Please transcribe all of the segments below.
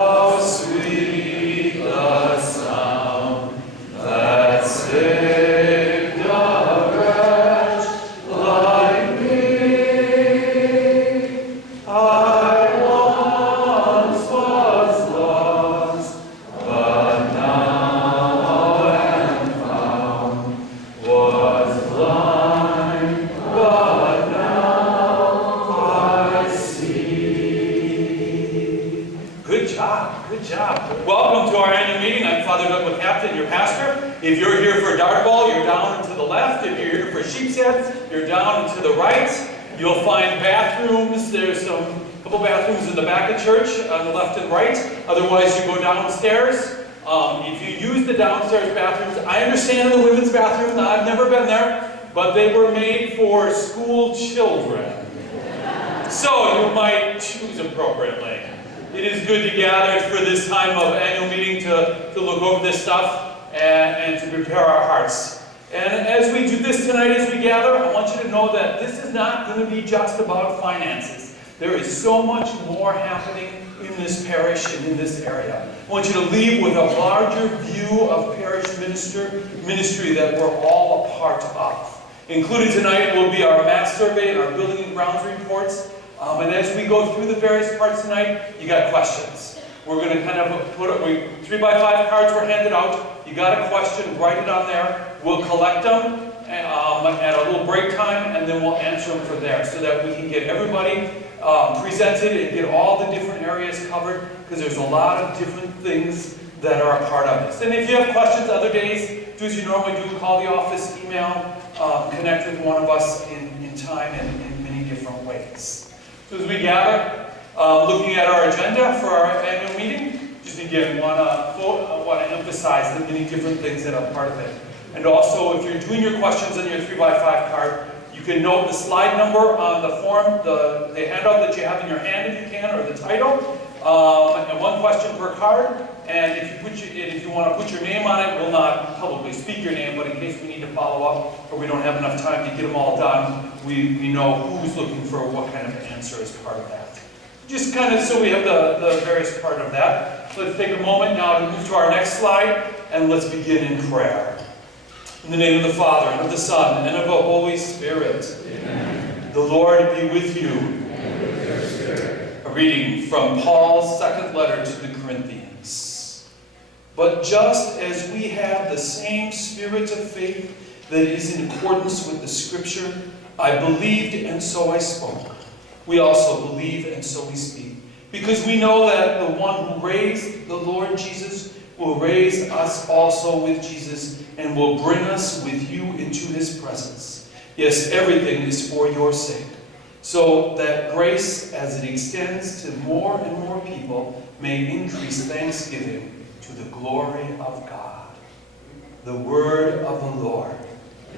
How sweet the sound that saved a wretch like me. I once was lost, but now am found. Was blind, but now I see. Good job, good job. Welcome to our annual meeting. I'm Father Doug Captain, your pastor. If you're here for dodgeball, you're down and to the left. If you're here for sheep's head, you're down and to the right. You'll find bathrooms. There's a couple bathrooms in the back of church on the left and right. Otherwise, you go downstairs. If you use the downstairs bathrooms, I understand the women's bathroom. I've never been there, but they were made for school children. So you might choose appropriately. It is good to gather for this time of annual meeting to look over this stuff and to prepare our hearts. And as we do this tonight, as we gather, I want you to know that this is not going to be just about finances. There is so much more happening in this parish and in this area. I want you to leave with a larger view of parish ministry that we're all a part of. Included tonight will be our mass survey and our building and grounds reports. And as we go through the various parts tonight, you got questions. We're going to kind of put 3x5 cards were handed out. You got a question, write it on there. We'll collect them at a little break time, and then we'll answer them from there so that we can get everybody presented and get all the different areas covered, because there's a lot of different things that are a part of this. And if you have questions other days, do as you normally do, call the office, email, connect with one of us in time and in many different ways. So as we gather, looking at our agenda for our annual meeting, just again want to emphasize the many different things that are part of it. And also, if you're doing your questions on your 3x5 card, you can note the slide number on the form, the handout that you have in your hand if you can, or the title, and one question per card. And if you want to put your name on it, we'll not publicly speak your name, but in case we need to follow up or we don't have enough time to get them all done, we know who's looking for what kind of answer as part of that. Just kind of so we have the various part of that. Let's take a moment now to move to our next slide, and let's begin in prayer. In the name of the Father, and of the Son, and of the Holy Spirit. Amen. The Lord be with you. And with your spirit. A reading from Paul's second letter to the Corinthians. But just as we have the same spirit of faith that is in accordance with the Scripture, I believed and so I spoke. We also believe and so we speak, because we know that the one who raised the Lord Jesus will raise us also with Jesus and will bring us with you into his presence. Yes, everything is for your sake, so that grace, as it extends to more and more people, may increase thanksgiving to the glory of God. The word of the Lord.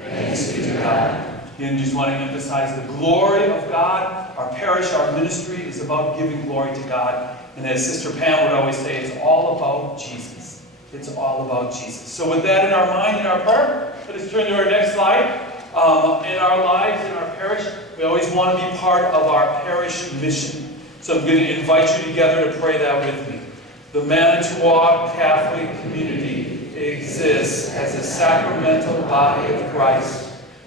Thanks be to God. Again, just want to emphasize the glory of God. Our parish, our ministry is about giving glory to God. And as Sister Pam would always say, it's all about Jesus. It's all about Jesus. So with that in our mind, in our prayer, let us turn to our next slide. In our lives, in our parish, we always want to be part of our parish mission. So I'm going to invite you together to pray that with me. The Manitowoc Catholic community exists as a sacramental body of Christ,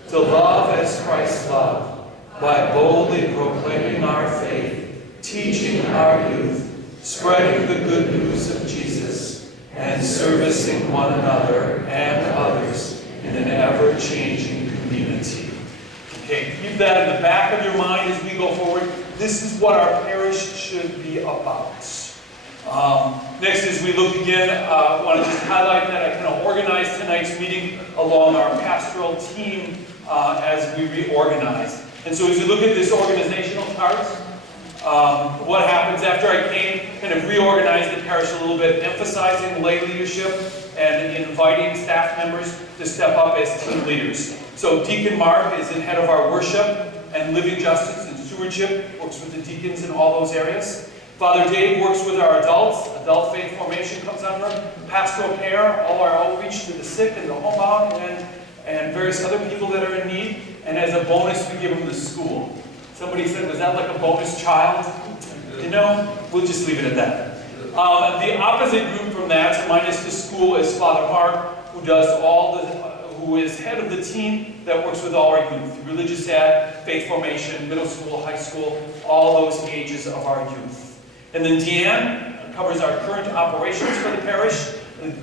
to love as Christ loved, by boldly proclaiming our faith, teaching our youth, spreading the good news of Jesus, and servicing one another and others in an ever-changing community. Okay, keep that in the back of your mind as we go forward. This is what our parish should be about. Next, as we look again, I want to just highlight that I kind of organized tonight's meeting along our pastoral team as we reorganize. And so as you look at this organizational chart, what happens after I came, kind of reorganized the parish a little bit, emphasizing lay leadership and inviting staff members to step up as team leaders. So Deacon Mark is the head of our worship and living justice and stewardship, works with the deacons in all those areas. Father Dave works with our adults. Adult faith formation comes under him. Pastoral care, all our outreach to the sick and the homebound and various other people that are in need. And as a bonus, we give them the school. Somebody said, was that like a bonus child? You know, we'll just leave it at that. The opposite group from that, minus the school, is Father Mark, who does who is head of the team that works with all our youth, religious ed, faith formation, middle school, high school, all those ages of our youth. And then Deanne covers our current operations for the parish,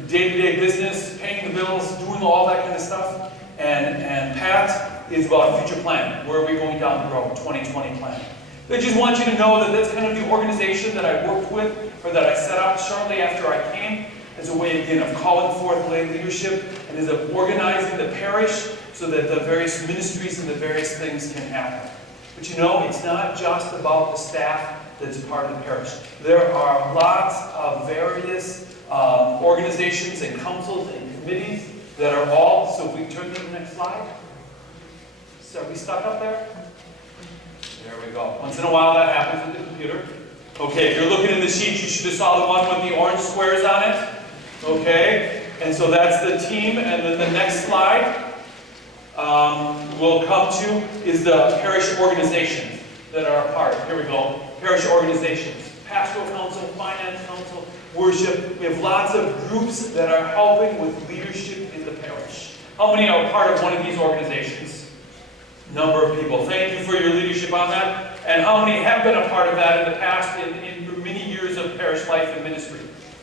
day-to-day business, paying the bills, doing all that kind of stuff. And Pat is about future planning. Where are we going down the road? 2020 plan. I just want you to know that that's kind of the organization that I worked with, or that I set up shortly after I came, as a way, again, of calling forth lay leadership and as of organizing the parish so that the various ministries and the various things can happen. But you know, it's not just about the staff that's part of the parish. There are lots of various organizations and councils and committees that are all, so if we turn to the next slide. So are we stuck up there? There we go. Once in a while that happens with the computer. Okay, if you're looking in the sheet, you should have saw the one with the orange squares on it. Okay, and so that's the team. And then the next slide we'll come to is the parish organizations that are a part. Here we go. Parish organizations, pastoral council, finance council, worship. We have lots of groups that are helping with leadership in the parish. How many are part of one of these organizations? Number of people. Thank you for your leadership on that. And how many have been a part of that in the past in many years of parish life and ministry?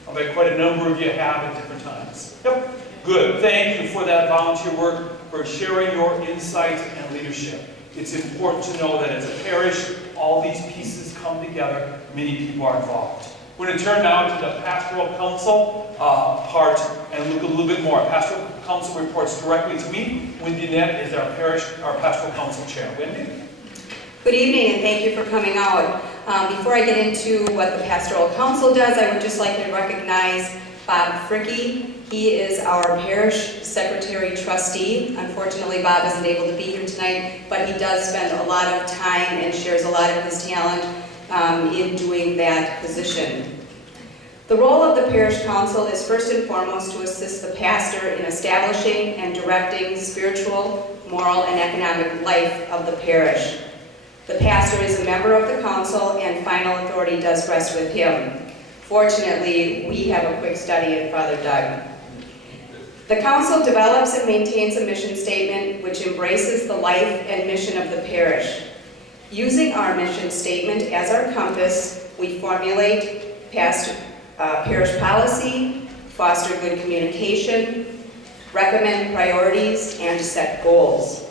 I bet quite a number of you have at different times. Yep. Good. Thank you for that volunteer work, for sharing your insight and leadership. It's important to know that as a parish, all these pieces come together. Many people are involved. We're going to turn now to the pastoral council part and look a little bit more. Pastoral council reports directly to me. Wendy Nett is our pastoral council chair. Wendy? Good evening, and thank you for coming out. Before I get into what the pastoral council does, I would just like to recognize Bob Fricke. He is our parish secretary trustee. Unfortunately, Bob isn't able to be here tonight, but he does spend a lot of time and shares a lot of his talent in doing that position. The role of the parish council is first and foremost to assist the pastor in establishing and directing spiritual, moral, and economic life of the parish. The pastor is a member of the council, and final authority does rest with him. Fortunately, we have a quick study in Father Doug. The council develops and maintains a mission statement which embraces the life and mission of the parish. Using our mission statement as our compass, we formulate parish policy, foster good communication, recommend priorities, and set goals.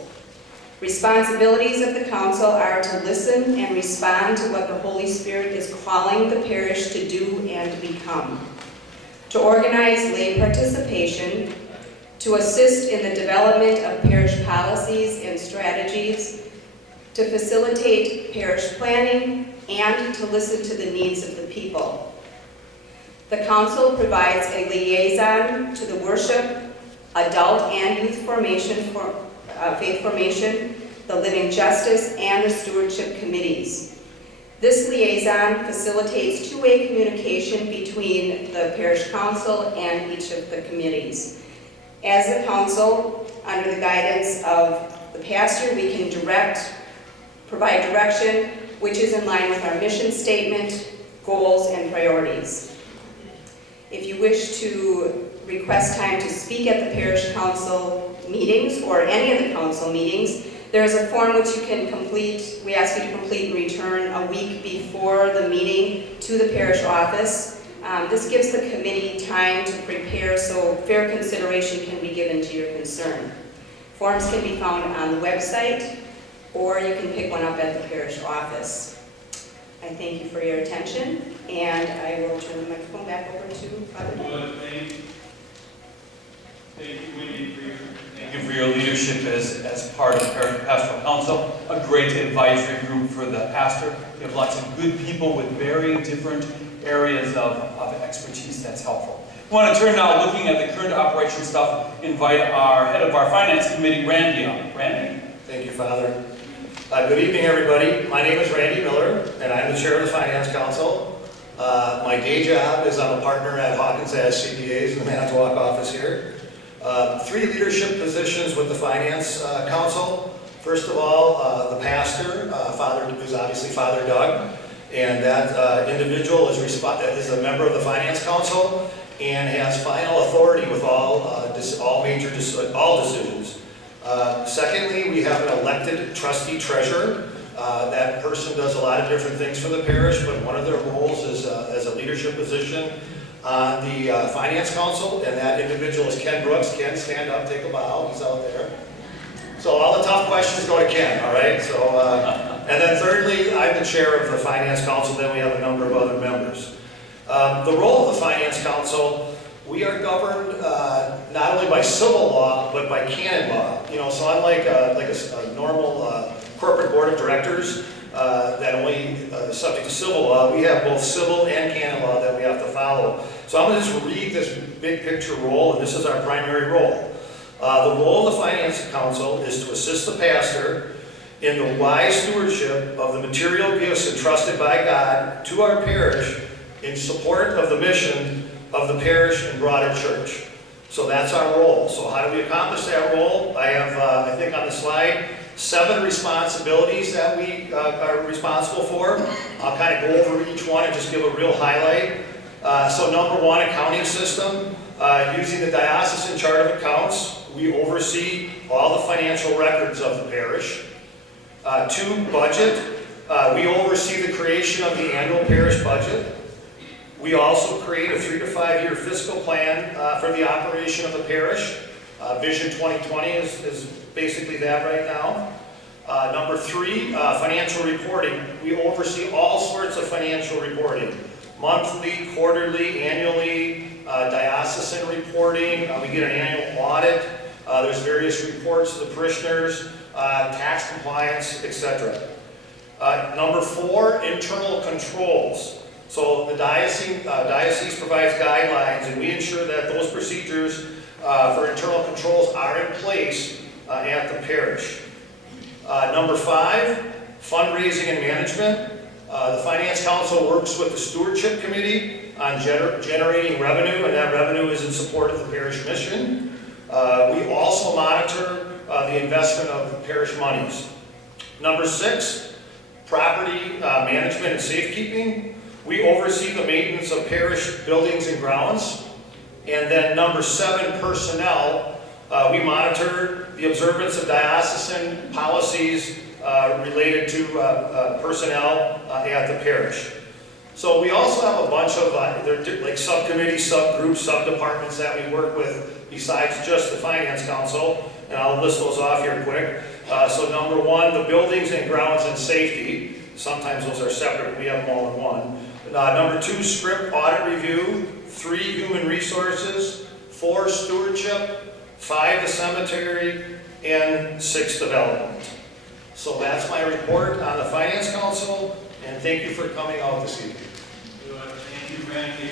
Responsibilities of the council are to listen and respond to what the Holy Spirit is calling the parish to do and become, to organize lay participation, to assist in the development of parish policies and strategies, to facilitate parish planning, and to listen to the needs of the people. The council provides a liaison to the worship, adult and youth formation, faith formation, the living justice, and the stewardship committees. This liaison facilitates two-way communication between the parish council and each of the committees. As a council, under the guidance of the pastor, we can provide direction, which is in line with our mission statement, goals, and priorities. If you wish to request time to speak at the parish council meetings or any of the council meetings, there is a form which you can complete. We ask you to complete and return a week before the meeting to the parish office. This gives the committee time to prepare so fair consideration can be given to your concern. Forms can be found on the website, or you can pick one up at the parish office. I thank you for your attention, and I will turn the microphone back over to Father Doug. Thank you, Wendy, for your leadership as part of the Parish Pastoral Council, a great advisory group for the pastor. We have lots of good people with very different areas of expertise that's helpful. We want to turn now, looking at the current operation stuff, invite our head of our finance committee, Randy, on. Randy? Thank you, Father. Good evening, everybody. My name is Randy Miller, and I'm the chair of the Finance Council. My day job is I'm a partner at Hawkins as CPAs in the Manitowoc office here. 3 leadership positions with the Finance Council. First of all, the pastor, who's obviously Father Doug, And that individual is a member of the Finance Council and has final authority with all decisions. Secondly, we have an elected trustee treasurer. That person does a lot of different things for the parish, but one of their roles is as a leadership position on the Finance Council, and that individual is Ken Brooks. Ken, stand up, take a bow, he's out there. So all the tough questions go to Ken, all right? So, and then thirdly, I'm the chair of the Finance Council, then we have a number of other members. The role of the Finance Council, we are governed not only by civil law, but by canon law. You know, so unlike a normal corporate board of directors that only is subject to civil law, we have both civil and canon law that we have to follow. So I'm going to just read this big picture role, and this is our primary role. The role of the Finance Council is to assist the pastor in the wise stewardship of the material gifts entrusted by God to our parish in support of the mission of the parish and broader church. So that's our role. So how do we accomplish that role? I have, I think on the slide, 7 responsibilities that we are responsible for. I'll kind of go over each one and just give a real highlight. So number 1, accounting system. Using the diocesan chart of accounts, we oversee all the financial records of the parish. 2, budget. We oversee the creation of the annual parish budget. We also create a 3 to 5 year fiscal plan for the operation of the parish. Vision 2020 is basically that right now. Number 3, financial reporting. We oversee all sorts of financial reporting. Monthly, quarterly, annually, diocesan reporting. We get an annual audit. There's various reports to the parishioners, tax compliance, etc. Number 4, internal controls. So the diocese provides guidelines, and we ensure that those procedures for internal controls are in place at the parish. Number 5, fundraising and management. The Finance Council works with the Stewardship Committee on generating revenue, and that revenue is in support of the parish mission. We also monitor the investment of parish monies. Number 6, property management and safekeeping. We oversee the maintenance of parish buildings and grounds. And then number 7, personnel. We monitor the observance of diocesan policies related to personnel at the parish. So we also have a bunch of like subcommittees, subgroups, subdepartments that we work with besides just the Finance Council, and I'll list those off here quick. So number 1, the buildings and grounds and safety. Sometimes those are separate, we have them all in one. Number 2, script audit review. 3, human resources. 4, stewardship. 5, the cemetery. And 6, development. So that's my report on the Finance Council, and thank you for coming out this evening. Thank you, Randy.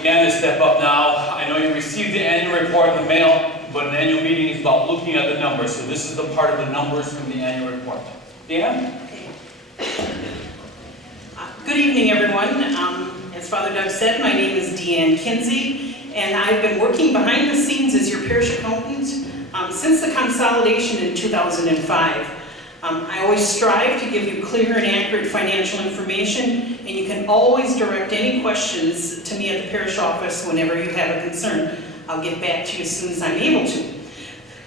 Again, to step up now. I know you received the annual report in the mail, but an annual meeting is about looking at the numbers. So this is the part of the numbers from the annual report. Dan? Good evening, everyone. As Father Doug said, my name is Deanne Kinsey, and I've been working behind the scenes as your parish accountant since the consolidation in 2005. I always strive to give you clear and accurate financial information, and you can always direct any questions to me at the parish office whenever you have a concern. I'll get back to you as soon as I'm able to.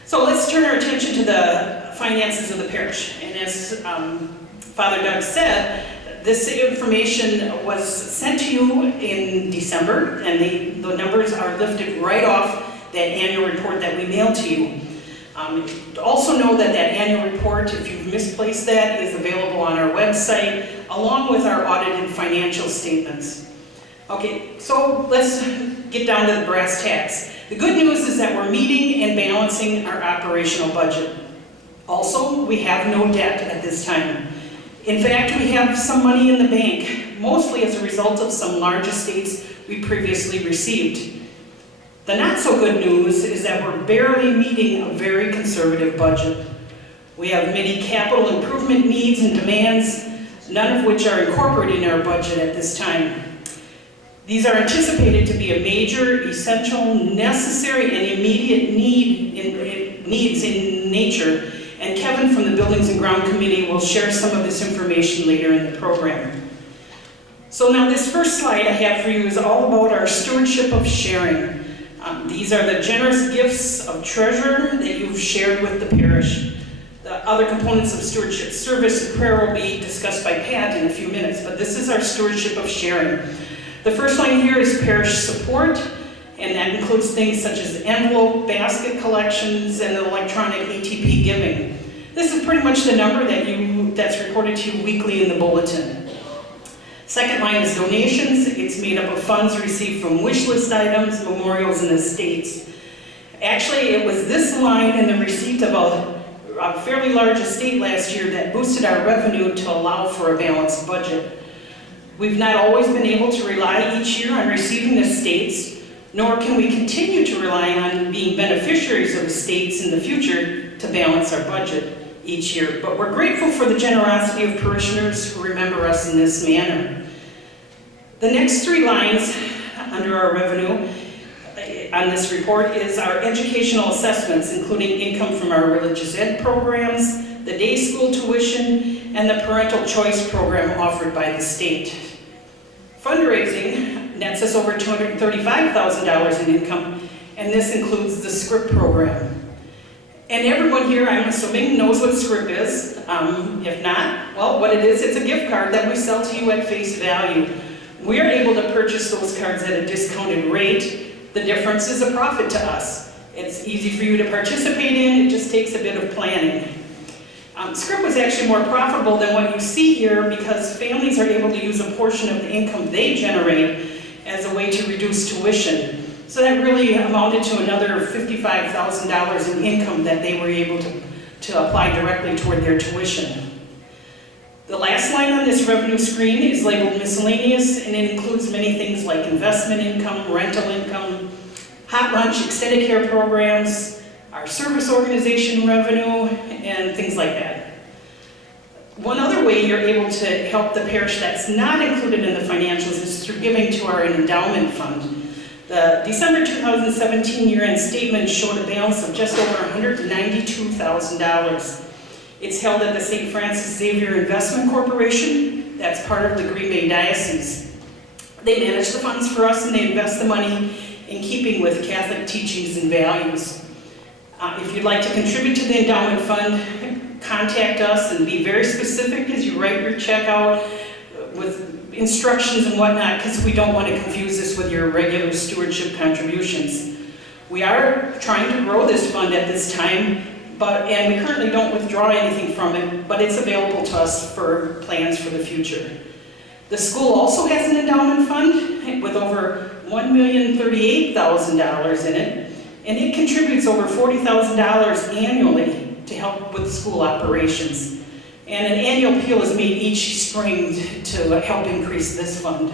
So let's turn our attention to the finances of the parish. And as Father Doug said, this information was sent to you in December, and the numbers are lifted right off that annual report that we mailed to you. Also know that annual report, if you've misplaced that, is available on our website, along with our audited financial statements. Okay, so let's get down to the brass tacks. The good news is that we're meeting and balancing our operational budget. Also, we have no debt at this time. In fact, we have some money in the bank, mostly as a result of some large estates we previously received. The not so good news is that we're barely meeting a very conservative budget. We have many capital improvement needs and demands, none of which are incorporated in our budget at this time. These are anticipated to be a major, essential, necessary, and immediate needs in nature, and Kevin from the Buildings and Ground Committee will share some of this information later in the program. So now this first slide I have for you is all about our stewardship of sharing. These are the generous gifts of treasure that you've shared with the parish. The other components of stewardship, service and prayer, will be discussed by Pat in a few minutes, but this is our stewardship of sharing. The first line here is parish support, and that includes things such as envelope, basket collections, and electronic ATP giving. This is pretty much the number that's reported to you weekly in the bulletin. Second line is donations. It's made up of funds received from wish list items, memorials, and estates. Actually, it was this line and the receipt of a fairly large estate last year that boosted our revenue to allow for a balanced budget. We've not always been able to rely each year on receiving estates, nor can we continue to rely on being beneficiaries of estates in the future to balance our budget each year. But we're grateful for the generosity of parishioners who remember us in this manner. The next three lines under our revenue on this report is our educational assessments, including income from our religious ed programs, the day school tuition, and the parental choice program offered by the state. Fundraising nets us over $235,000 in income, and this includes the SCRIP program. And everyone here, I'm assuming, knows what SCRIP is. If not, well, what it is, it's a gift card that we sell to you at face value. We are able to purchase those cards at a discounted rate. The difference is a profit to us. It's easy for you to participate in, it just takes a bit of planning. SCRIP was actually more profitable than what you see here because families are able to use a portion of the income they generate as a way to reduce tuition. So that really amounted to another $55,000 in income that they were able to apply directly toward their tuition. The last line on this revenue screen is labeled miscellaneous, and it includes many things like investment income, rental income, hot lunch, extended care programs, our service organization revenue, and things like that. One other way you're able to help the parish that's not included in the financials is through giving to our endowment fund. The December 2017 year-end statement showed a balance of just over $192,000. It's held at the St. Francis Xavier Investment Corporation. That's part of the Green Bay Diocese. They manage the funds for us and they invest the money in keeping with Catholic teachings and values. If you'd like to contribute to the endowment fund, contact us and be very specific as you write your check out with instructions and whatnot, because we don't want to confuse this with your regular stewardship contributions. We are trying to grow this fund at this time, and we currently don't withdraw anything from it, but it's available to us for plans for the future. The school also has an endowment fund with over $1,038,000 in it, and it contributes over $40,000 annually to help with school operations. And an annual appeal is made each spring to help increase this fund.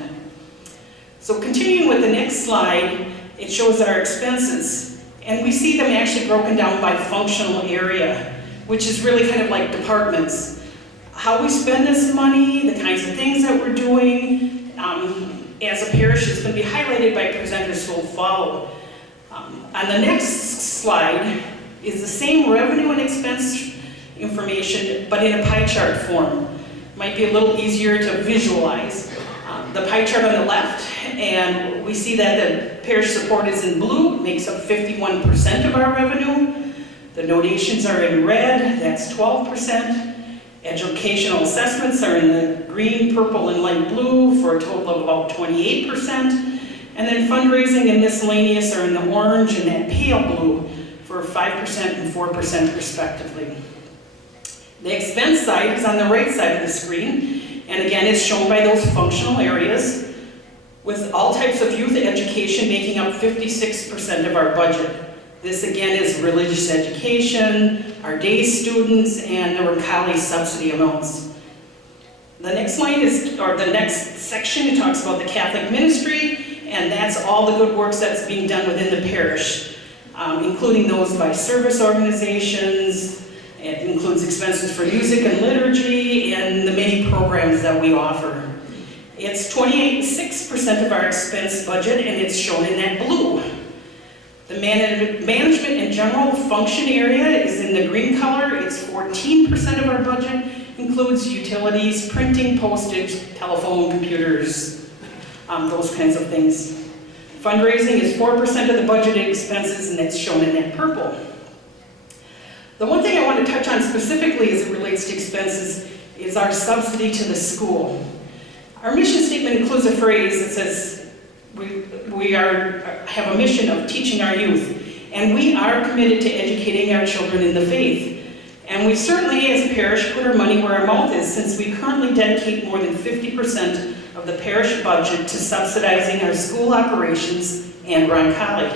So continuing with the next slide, it shows our expenses. And we see them actually broken down by functional area, which is really kind of like departments. How we spend this money, the kinds of things that we're doing, as a parish is going to be highlighted by presenters who will follow. On the next slide is the same revenue and expense information, but in a pie chart form. Might be a little easier to visualize. The pie chart on the left, and we see that the parish support is in blue, makes up 51% of our revenue. The donations are in red, that's 12%. Educational assessments are in the green, purple, and light blue for a total of about 28%. And then fundraising and miscellaneous are in the orange and that pale blue for 5% and 4% respectively. The expense side is on the right side of the screen, and again it's shown by those functional areas, with all types of youth education making up 56% of our budget. This again is religious education, our day students, and the Roncalli subsidy amounts. The next line the next section, it talks about the Catholic ministry, and that's all the good works that's being done within the parish, including those by service organizations. It includes expenses for music and liturgy and the many programs that we offer. It's 28.6% of our expense budget, and it's shown in that blue. The management and general function area is in the green color. It's 14% of our budget, includes utilities, printing, postage, telephone, computers, those kinds of things. Fundraising is 4% of the budgeted expenses, and that's shown in that purple. The one thing I want to touch on specifically as it relates to expenses is our subsidy to the school. Our mission statement includes a phrase that says, we have a mission of teaching our youth, and we are committed to educating our children in the faith. And we certainly, as a parish, put our money where our mouth is, since we currently dedicate more than 50% of the parish budget to subsidizing our school operations and Roncalli.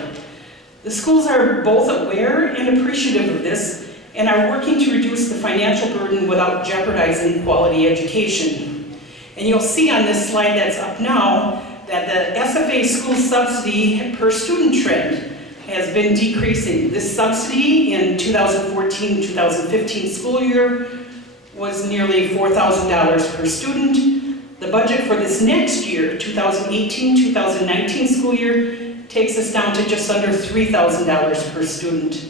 The schools are both aware and appreciative of this, and are working to reduce the financial burden without jeopardizing quality education. And you'll see on this slide that's up now that the SFA school subsidy per student trend has been decreasing. This subsidy in 2014-2015 school year was nearly $4,000 per student. The budget for this next year, 2018-2019 school year, takes us down to just under $3,000 per student.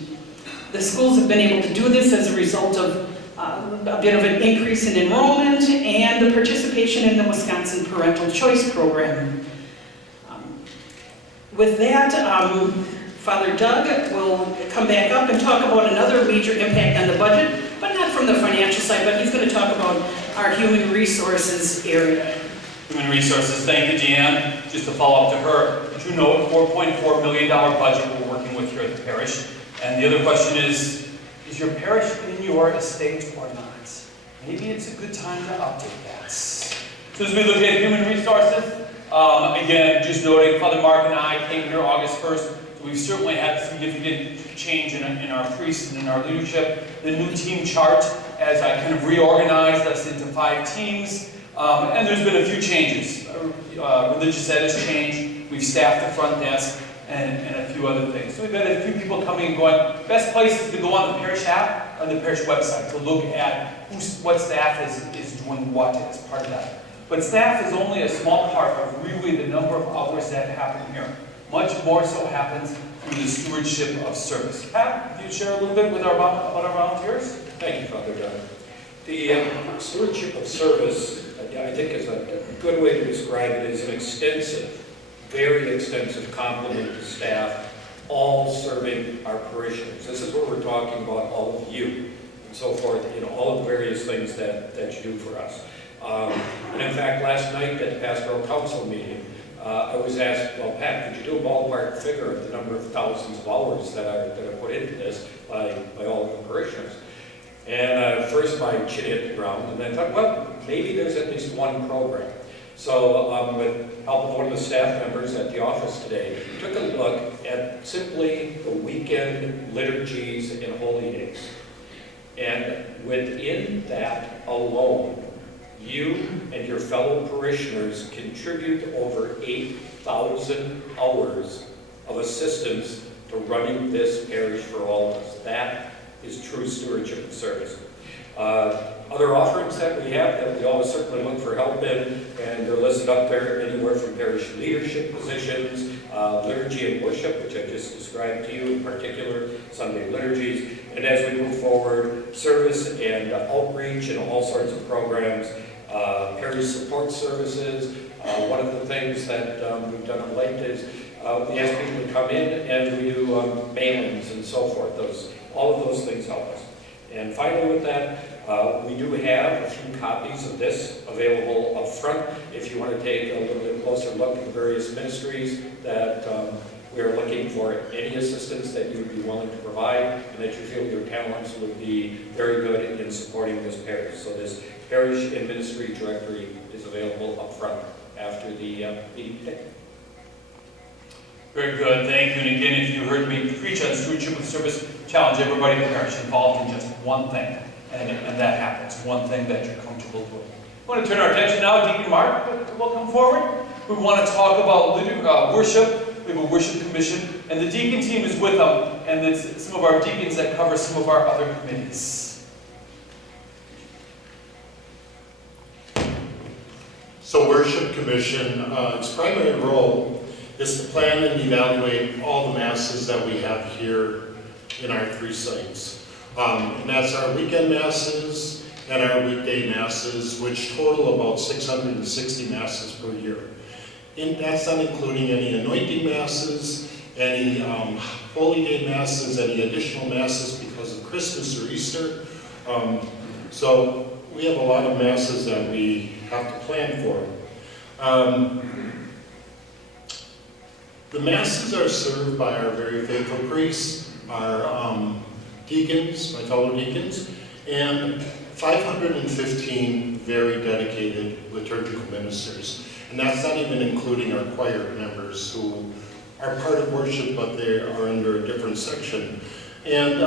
The schools have been able to do this as a result of a bit of an increase in enrollment and the participation in the Wisconsin Parental Choice Program. With that, Father Doug will come back up and talk about another major impact on the budget, but not from the financial side, but he's going to talk about our human resources area. Human resources, thank you, Deanne. Just to follow up to her, did you know $4.4 million budget we're working with here at the parish? And the other question is your parish in your estate or not? Maybe it's a good time to update that. So as we look at human resources, again, just noting, Father Mark and I came here August 1st, so we've certainly had significant change in our priests and in our leadership. The new team chart, as I kind of reorganized us into 5 teams, and there's been a few changes. Religious ed has changed, we've staffed the front desk, and a few other things. So we've had a few people coming and going. Best place is to go on the parish app, on the parish website, to look at what staff is doing what as part of that. But staff is only a small part of really the number of hours that happen here. Much more so happens through the stewardship of service. Pat, if you share a little bit with about our volunteers? Thank you, Father Doug. The stewardship of service, I think is a good way to describe it, is an extensive, very extensive complement of staff, all serving our parishioners. This is what we're talking about, all of you, and so forth, all of the various things that you do for us. And in fact, last night at the pastoral council meeting, I was asked, well, Pat, could you do a ballpark figure of the number of thousands of hours that are put into this by all of the parishioners? And first my chin hit the ground, and then I thought, well, maybe there's at least one program. So with help of one of the staff members at the office today, we took a look at simply the weekend liturgies and holy days. And within that alone, you and your fellow parishioners contribute over 8,000 hours of assistance to running this parish for all of us. That is true stewardship and service. Other offerings that we have that we always certainly look for help in, and they're listed up there, anywhere from parish leadership positions, liturgy and worship, which I just described to you, in particular Sunday liturgies, and as we move forward, service and outreach and all sorts of programs, parish support services. One of the things that we've done of late is we ask people to come in and we do mailings and so forth. All of those things help us. And finally with that, we do have a few copies of this available up front if you want to take a little bit closer look at the various ministries that we are looking for any assistance that you would be willing to provide and that you feel your talents would be very good in supporting this parish. So this parish and ministry directory is available up front after the meeting today. Very good, thank you. And again, if you heard me preach on stewardship of service, challenge everybody in the parish involved in just one thing. And that happens, one thing that you're comfortable doing. We want to turn our attention now, Deacon Mark, will come forward. We want to talk about worship. We have a worship commission, and the deacon team is with them, and it's some of our deacons that cover some of our other committees. So worship commission, its primary role is to plan and evaluate all the masses that we have here in our 3 sites. And that's our weekend masses and our weekday masses, which total about 660 masses per year. And that's not including any anointing masses, any Holy Day masses, any additional masses because of Christmas or Easter. So we have a lot of masses that we have to plan for. The masses are served by our very faithful priests, our deacons, my fellow deacons, and 515 very dedicated liturgical ministers. And that's not even including our choir members who are part of worship, but they are under a different section. And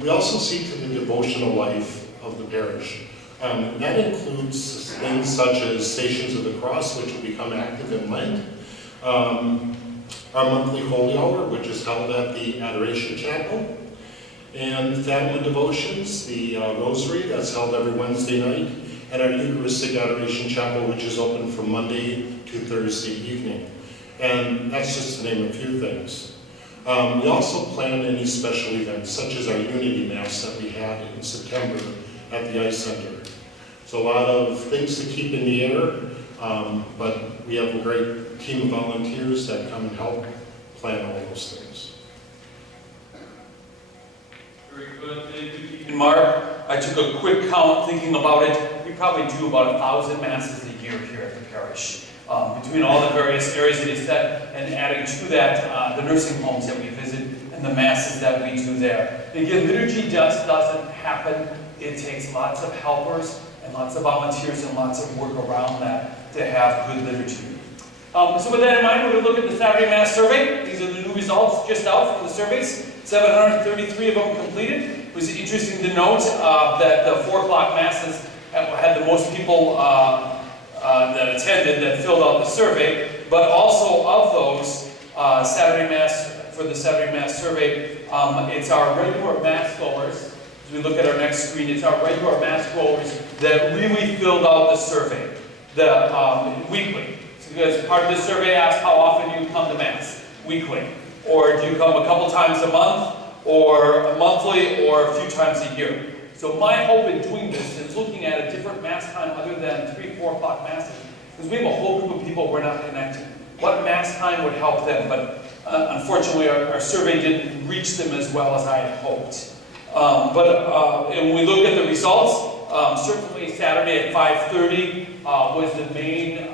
we also see to the devotional life of the parish. That includes things such as Stations of the Cross, which will become active in Lent. Our monthly Holy Hour, which is held at the Adoration Chapel. And Fatima Devotions, the Rosary, that's held every Wednesday night. And our Eucharistic Adoration Chapel, which is open from Monday to Thursday evening. And that's just to name a few things. We also plan any special events, such as our Unity Mass that we had in September at the Ice Center. So a lot of things to keep in the air, but we have a great team of volunteers that come and help plan all those things. Very good. Thank you, Deacon Mark. I took a quick count thinking about it. We probably do about 1,000 masses a year here at the parish. Between all the various areas that he said, and adding to that the nursing homes that we visit and the masses that we do there. Again, liturgy just doesn't happen. It takes lots of helpers and lots of volunteers and lots of work around that to have good liturgy. So with that in mind, we're going to look at the Saturday Mass survey. These are the new results just out from the surveys. 733 of them completed. It was interesting to note that the 4 o'clock masses had the most people that attended, that filled out the survey, but also of those Saturday Mass, for the Saturday Mass survey, it's our regular Mass goers. As we look at our next screen, it's our regular Mass goers that really filled out the survey weekly. So because part of the survey asks how often do you come to Mass weekly, or do you come a couple times a month, or monthly, or a few times a year. So my hope in doing this is looking at a different Mass time other than 3, 4 o'clock Masses, because we have a whole group of people we're not connected. What Mass time would help them? But unfortunately, our survey didn't reach them as well as I had hoped. But when we look at the results, certainly Saturday at 5:30 was the main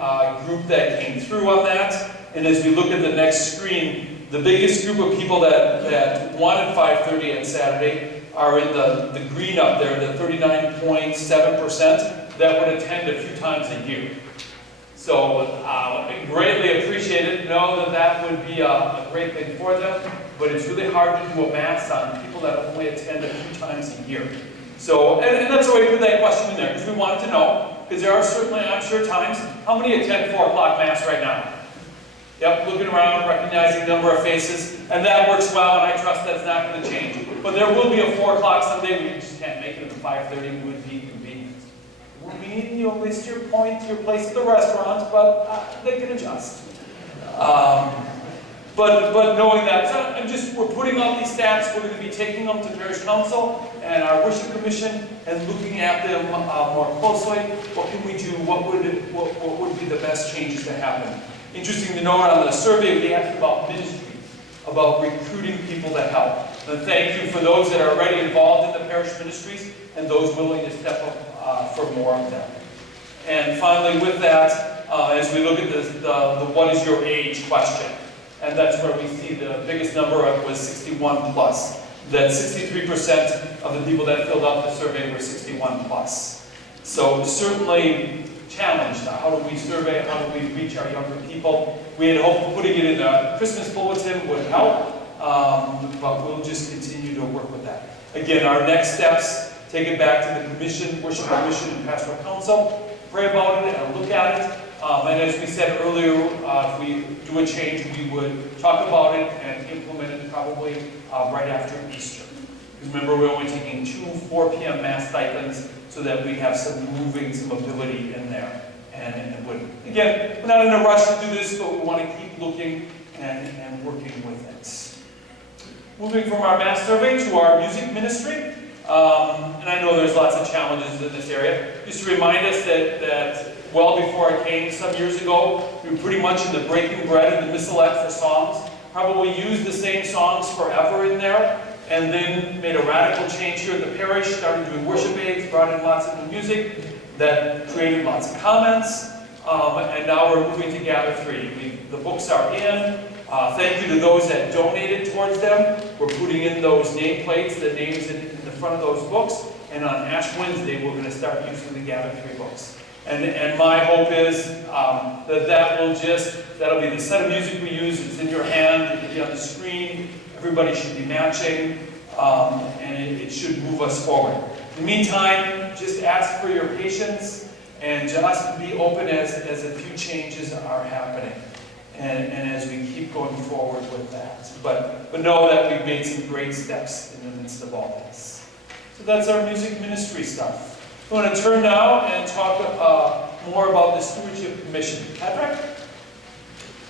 group that came through on that. And as we look at the next screen, the biggest group of people that wanted 5:30 on Saturday are in the green up there, the 39.7% that would attend a few times a year. So greatly appreciated. Know that that would be a great thing for them, but it's really hard to do a Mass on people that only attend a few times a year. So, and that's why we put that question in there, because we wanted to know, because there are certainly, I'm sure, times, how many attend 4 o'clock Mass right now? Yep, looking around, recognizing the number of faces, and that works well, and I trust that's not going to change. But there will be a 4 o'clock someday when you just can't make it at the 5:30 would be convenient. It will mean you'll miss your place at the restaurant, but they can adjust. But knowing that, so we're putting out these stats, we're going to be taking them to Parish Council and our Worship Commission and looking at them more closely. What can we do? What would be the best changes to happen? Interesting to note on the survey, we asked about ministry, about recruiting people to help. And thank you for those that are already involved in the parish ministries and those willing to step up for more of them. And finally, with that, as we look at the what is your age question, and that's where we see the biggest number was 61 plus. That 63% of the people that filled out the survey were 61 plus. So certainly challenged. How do we survey? How do we reach our younger people? We had hoped putting it in the Christmas bulletin would help, but we'll just continue to work with that. Again, our next steps, take it back to the commission, Worship Commission and Pastoral Council, pray about it and look at it. And as we said earlier, if we do a change, we would talk about it and implement it probably right after Easter. Because remember, we're only taking 2 4 p.m. Mass stipends so that we have some moving, some ability in there. And again, we're not in a rush to do this, but we want to keep looking and working with it. Moving from our mass survey to our music ministry, and I know there's lots of challenges in this area. Just to remind us that well before I came some years ago, we were pretty much in the breaking bread and the missalette for songs. Probably used the same songs forever in there, and then made a radical change here at the parish, started doing worship aids, brought in lots of new music that created lots of comments, and now we're moving to Gather 3. The books are in. Thank you to those that donated towards them. We're putting in those nameplates, the names in the front of those books, and on Ash Wednesday we're going to start using the Gather 3 books. And my hope is that'll be the set of music we use. It's in your hand, it'll be on the screen, everybody should be matching, and it should move us forward. In the meantime, just ask for your patience and just be open as a few changes are happening. And as we keep going forward with that. But know that we've made some great steps in the midst of all this. So that's our music ministry stuff. I want to turn now and talk more about the Stewardship Commission. Patrick?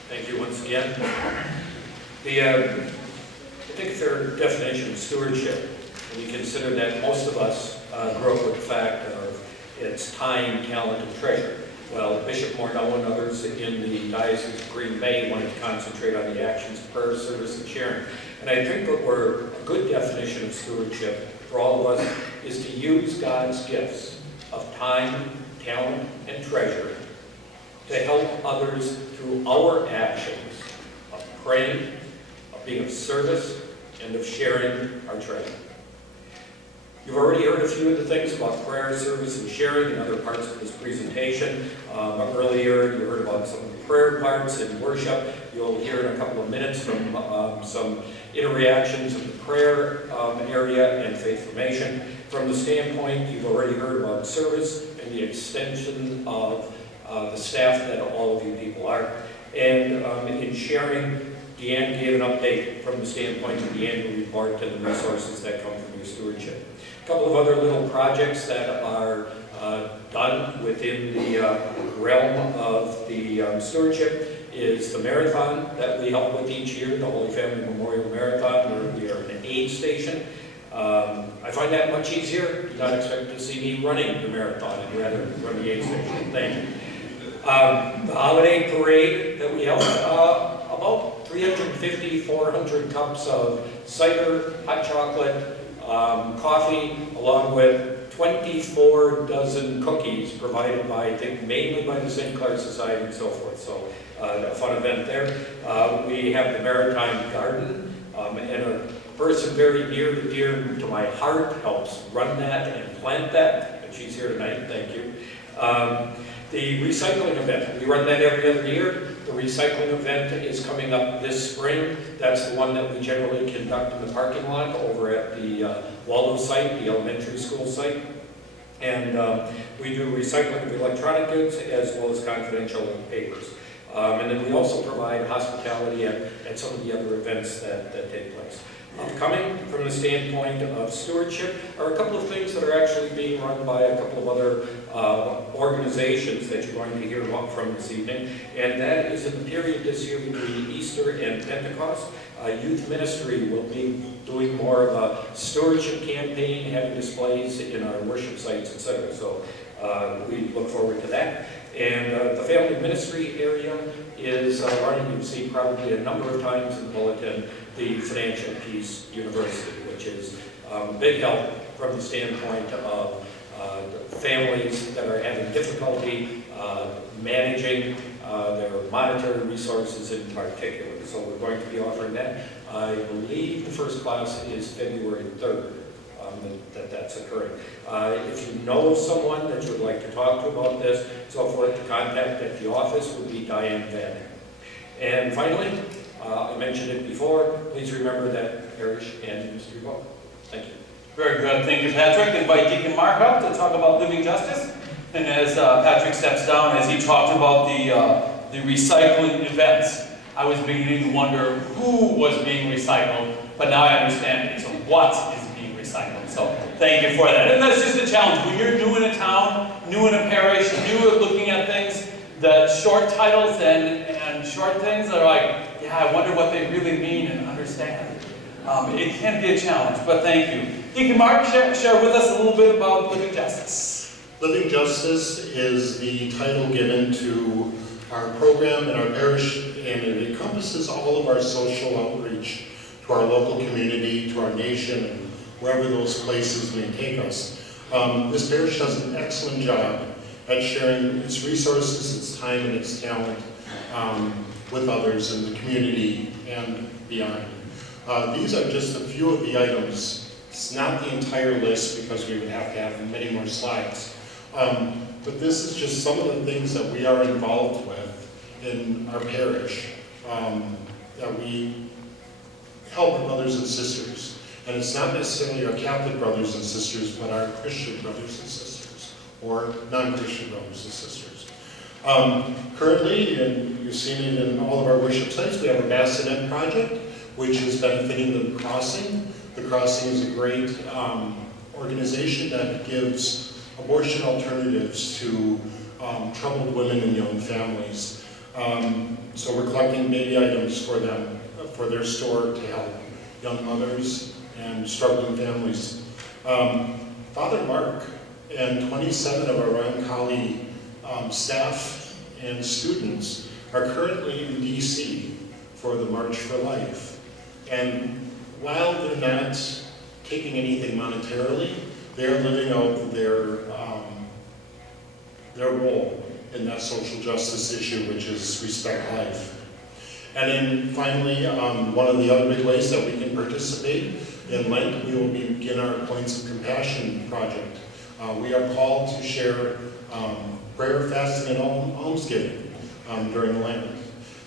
Thank you once again. I think a fair definition of stewardship, when you consider that most of us grew up with the fact of its time, talent, and treasure. Well, Bishop Morneau and others in the Diocese of Green Bay wanted to concentrate on the actions of prayer, service, and sharing. And I think that a good definition of stewardship for all of us is to use God's gifts of time, talent, and treasure to help others through our actions of praying, of being of service, and of sharing our treasure. You've already heard a few of the things about prayer, service, and sharing in other parts of this presentation. Earlier, you heard about some of the prayer parts and worship. You'll hear in a couple of minutes from some interactions of the prayer area and faith formation. From the standpoint, you've already heard about service and the extension of the staff that all of you people are. And in sharing, Deanne gave an update from the standpoint of the annual report and the resources that come from your stewardship. A couple of other little projects that are done within the realm of the stewardship is the marathon that we help with each year, the Holy Family Memorial Marathon, where we are an aid station. I find that much easier. Do not expect to see me running the marathon and rather run the aid station. Thank you. The holiday parade that we held, about 350, 400 cups of cider, hot chocolate, coffee, along with 24 dozen cookies provided by, I think, mainly by the St. Clair Society and so forth. So a fun event there. We have the Maritime Garden, and a person very near and dear to my heart helps run that and plant that, and she's here tonight, thank you. The recycling event, we run that every other year. The recycling event is coming up this spring. That's the one that we generally conduct in the parking lot over at the Waldo site, the elementary school site. And we do recycling of electronic goods as well as confidential papers. And then we also provide hospitality at some of the other events that take place. Upcoming, from the standpoint of stewardship, are a couple of things that are actually being run by a couple of other organizations that you're going to hear about from this evening. And that is in the period this year between Easter and Pentecost. Youth ministry will be doing more of a stewardship campaign, having displays in our worship sites, etc. So we look forward to that. And the family ministry area is running, you've seen probably a number of times in the bulletin, the Financial Peace University, which is big help from the standpoint of families that are having difficulty managing their monetary resources in particular. So we're going to be offering that. I believe the first class is February 3rd. That's occurring. If you know someone that you would like to talk to about this, so forth, the contact at the office would be Diane Van. And finally, I mentioned it before, please remember that Parish and Ministry vote. Thank you. Very good. Thank you, Patrick. Invite Deacon Mark up to talk about living justice. And as Patrick steps down, as he talked about the recycling events, I was beginning to wonder who was being recycled, but now I understand it. So what is being recycled? So thank you for that. And that's just a challenge. When you're new in a town, new in a parish, new at looking at things, the short titles and short things are like, yeah, I wonder what they really mean and understand. It can be a challenge, but thank you. Deacon Mark, share with us a little bit about Living Justice. Living Justice is the title given to our program in our parish, and it encompasses all of our social outreach to our local community, to our nation, and wherever those places may take us. This parish does an excellent job at sharing its resources, its time, and its talent with others in the community and beyond. These are just a few of the items. It's not the entire list because we would have to have many more slides. But this is just some of the things that we are involved with in our parish, that we help brothers and sisters. And it's not necessarily our Catholic brothers and sisters, but our Christian brothers and sisters, or non-Christian brothers and sisters. Currently, and you've seen it in all of our worship sites, we have a bassinet project, which is benefiting the Crossing. The Crossing is a great organization that gives abortion alternatives to troubled women and young families. So we're collecting baby items for them, for their store to help young mothers and struggling families. Father Mark and 27 of our Roncalli staff and students are currently in DC for the March for Life. And while they're not taking anything monetarily, they're living out their role in that social justice issue, which is respect life. And then finally, one of the other big ways that we can participate in Lent, we will begin our Points of Compassion project. We are called to share prayer, fasting, and almsgiving during Lent.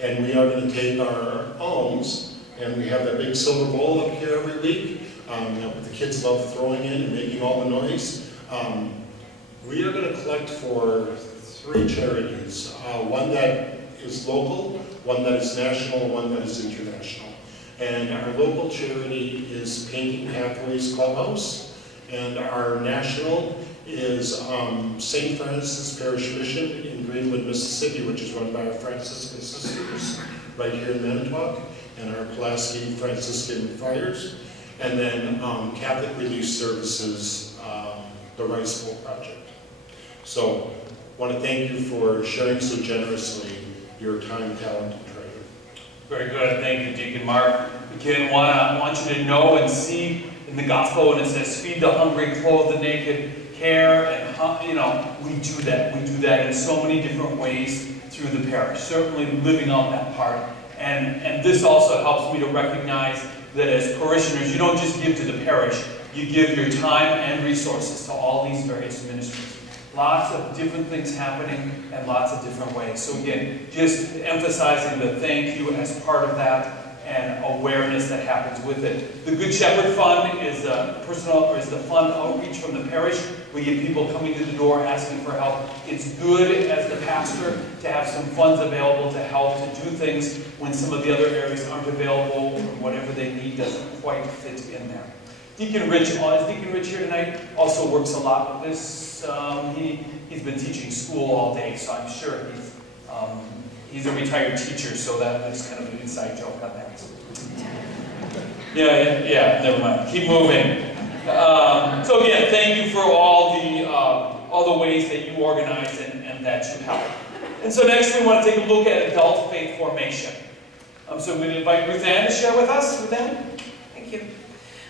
And we are going to take our alms, and we have that big silver bowl up here every week that the kids love throwing in and making all the noise. We are going to collect for 3 charities, one that is local, one that is national, and one that is international. And our local charity is Painting Pathways Clubhouse, and our national is St. Francis Parish Mission in Greenwood, Mississippi, which is run by our Franciscan sisters right here in Manitowoc, and our Pulaski Franciscan Friars, and then Catholic Relief Services, the Rice Bowl Project. So I want to thank you for sharing so generously your time, talent, and treasure. Very good. Thank you, Deacon Mark. Again, want you to know and see in the gospel when it says, feed the hungry, clothe the naked, care, and we do that. We do that in so many different ways through the parish, certainly living on that part. And this also helps me to recognize that as parishioners, you don't just give to the parish, you give your time and resources to all these various ministries. Lots of different things happening and lots of different ways. So again, just emphasizing the thank you as part of that and awareness that happens with it. The Good Shepherd Fund is the fund outreach from the parish. We get people coming to the door asking for help. It's good as the pastor to have some funds available to help to do things when some of the other areas aren't available or whatever they need doesn't quite fit in there. Deacon Rich, is Deacon Rich here tonight? Also works a lot with this. He's been teaching school all day, so I'm sure he's a retired teacher, so that is kind of an inside joke on that. Yeah, never mind. Keep moving. So again, thank you for all the ways that you organize and that you help. And so next we want to take a look at adult faith formation. So I'm going to invite Ruth Ann to share with us. Ruth Ann? Thank you.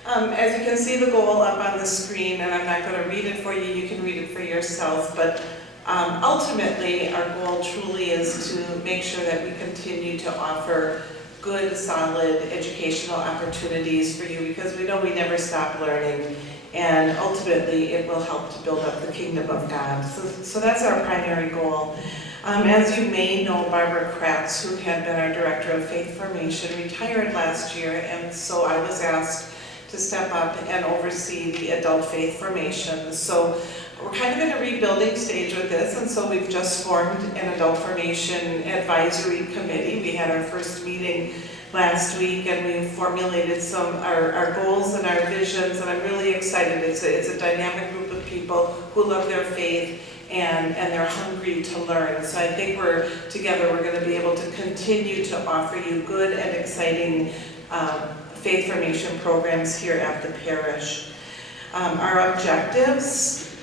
As you can see the goal up on the screen, and I'm not going to read it for you, you can read it for yourself, but ultimately our goal truly is to make sure that we continue to offer good, solid educational opportunities for you, because we know we never stop learning, and ultimately it will help to build up the kingdom of God. So that's our primary goal. As you may know, Barbara Kratz, who had been our Director of Faith Formation, retired last year, and so I was asked to step up and oversee the adult faith formation. So we're kind of in a rebuilding stage with this, and so we've just formed an adult formation advisory committee. We had our first meeting last week, and we formulated our goals and our visions, and I'm really excited. It's a dynamic group of people who love their faith and they're hungry to learn. So I think we're going to be able to continue to offer you good and exciting faith formation programs here at the parish. Our objectives,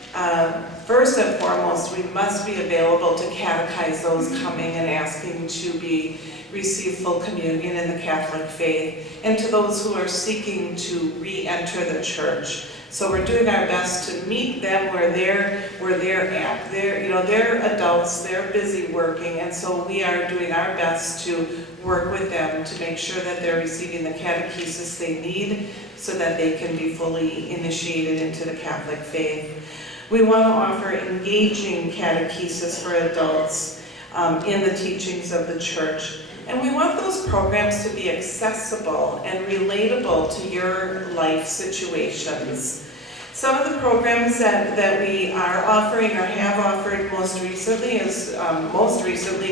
first and foremost, we must be available to catechize those coming and asking to receive full communion in the Catholic faith, and to those who are seeking to re-enter the church. So we're doing our best to meet them where they're at. They're adults, they're busy working, and so we are doing our best to work with them to make sure that they're receiving the catechesis they need so that they can be fully initiated into the Catholic faith. We want to offer engaging catechesis for adults in the teachings of the church. And we want those programs to be accessible and relatable to your life situations. Some of the programs that we are offering or have offered most recently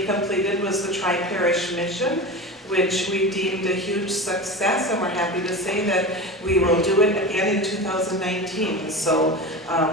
completed was the Tri-Parish Mission, which we deemed a huge success, and we're happy to say that we will do it again in 2019. So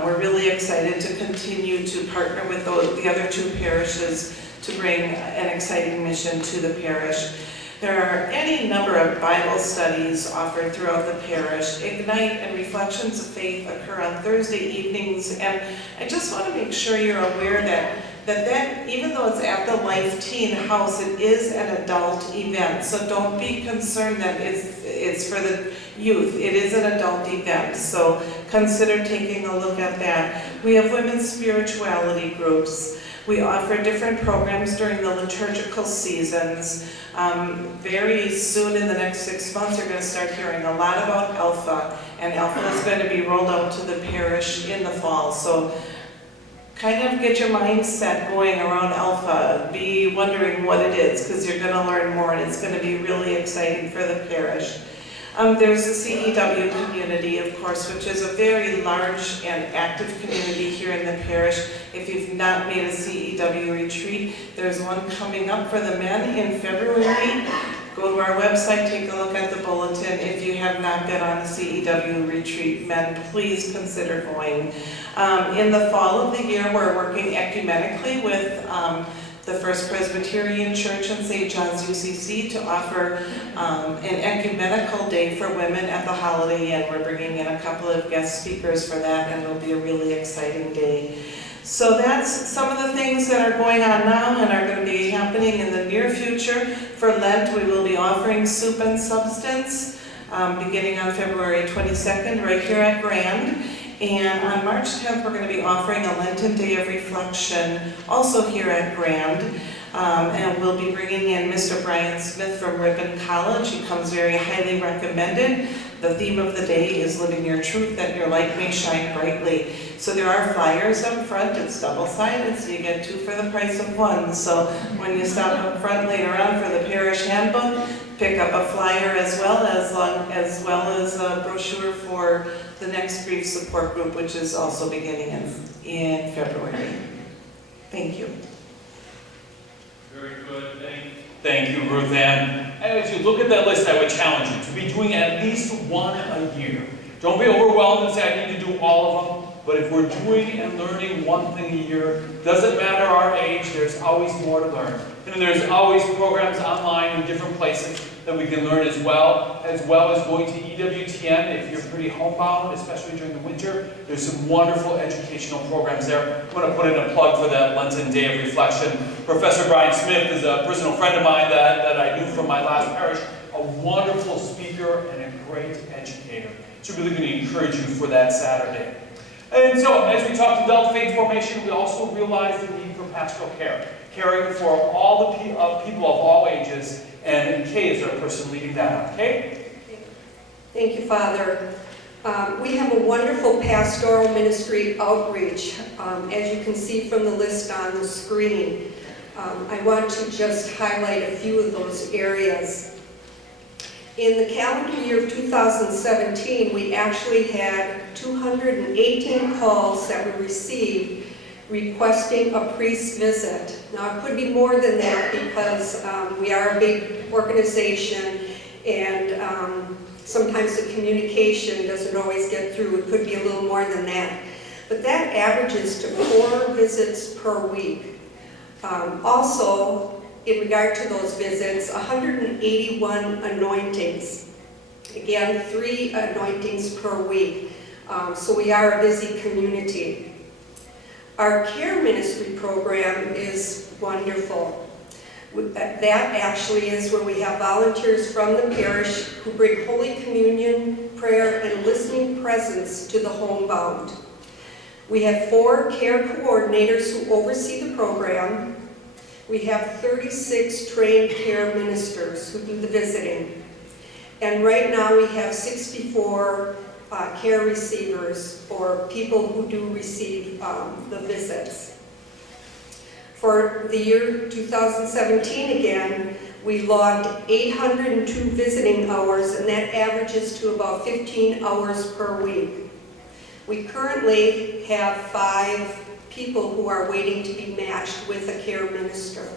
we're really excited to continue to partner with the other two parishes to bring an exciting mission to the parish. There are any number of Bible studies offered throughout the parish. Ignite and Reflections of Faith occur on Thursday evenings, and I just want to make sure you're aware that even though it's at the Life Teen House, it is an adult event. So don't be concerned that it's for the youth. It is an adult event, so consider taking a look at that. We have women's spirituality groups. We offer different programs during the liturgical seasons. Very soon in the next 6 months, you're going to start hearing a lot about Alpha, and Alpha is going to be rolled out to the parish in the fall. So kind of get your mindset going around Alpha. Be wondering what it is, because you're going to learn more, and it's going to be really exciting for the parish. There's the CEW community, of course, which is a very large and active community here in the parish. If you've not made a CEW retreat, there's one coming up for the men in February. Go to our website, take a look at the bulletin. If you have not been on a CEW retreat, men, please consider going. In the fall of the year, we're working ecumenically with the First Presbyterian Church in St. John's UCC to offer an ecumenical day for women at the Holiday Inn. We're bringing in a couple of guest speakers for that, and it'll be a really exciting day. So that's some of the things that are going on now and are going to be happening in the near future. For Lent, we will be offering soup and substance beginning on February 22nd right here at Grand. And on March 10th, we're going to be offering a Lenten Day of Reflection, also here at Grand. And we'll be bringing in Mr. Brian Smith from Ripon College. He comes very highly recommended. The theme of the day is Living Your Truth, that your light may shine brightly. So there are flyers up front. It's double-sided, so you get 2 for the price of 1. So when you stop up front later on for the parish handbook, pick up a flyer as well as a brochure for the next grief support group, which is also beginning in February. Thank you. Very good. Thank you, Ruth Ann. As you look at that list, I would challenge you to be doing at least one a year. Don't be overwhelmed and say, I need to do all of them. But if we're doing and learning one thing a year, doesn't matter our age, there's always more to learn. And there's always programs online in different places that we can learn as well as going to EWTN if you're pretty homebound, especially during the winter. There's some wonderful educational programs there. I'm going to put in a plug for that Lenten Day of Reflection. Professor Brian Smith is a personal friend of mine that I knew from my last parish, a wonderful speaker and a great educator. It's really going to encourage you for that Saturday. And so, as we talked adult faith formation, we also realize the need for pastoral care, caring for all the people of all ages, and Kay is our person leading that up. Kay? Thank you, Father. We have a wonderful pastoral ministry outreach, as you can see from the list on the screen. I want to just highlight a few of those areas. In the calendar year of 2017, we actually had 218 calls that were received requesting a priest visit. Now, it could be more than that because we are a big organization, and sometimes the communication doesn't always get through. It could be a little more than that. but that averages to 4 visits per week. Also, in regard to those visits, 181 anointings. Again, 3 anointings per week. So we are a busy community. Our care ministry program is wonderful. That actually is where we have volunteers from the parish who bring Holy Communion, prayer, and listening presence to the homebound. We have 4 care coordinators who oversee the program. We have 36 trained care ministers who do the visiting. And right now we have 64 care receivers, or people who do receive the visits. For the year 2017 again, we logged 802 visiting hours, and that averages to about 15 hours per week. We currently have 5 people who are waiting to be matched with a care minister.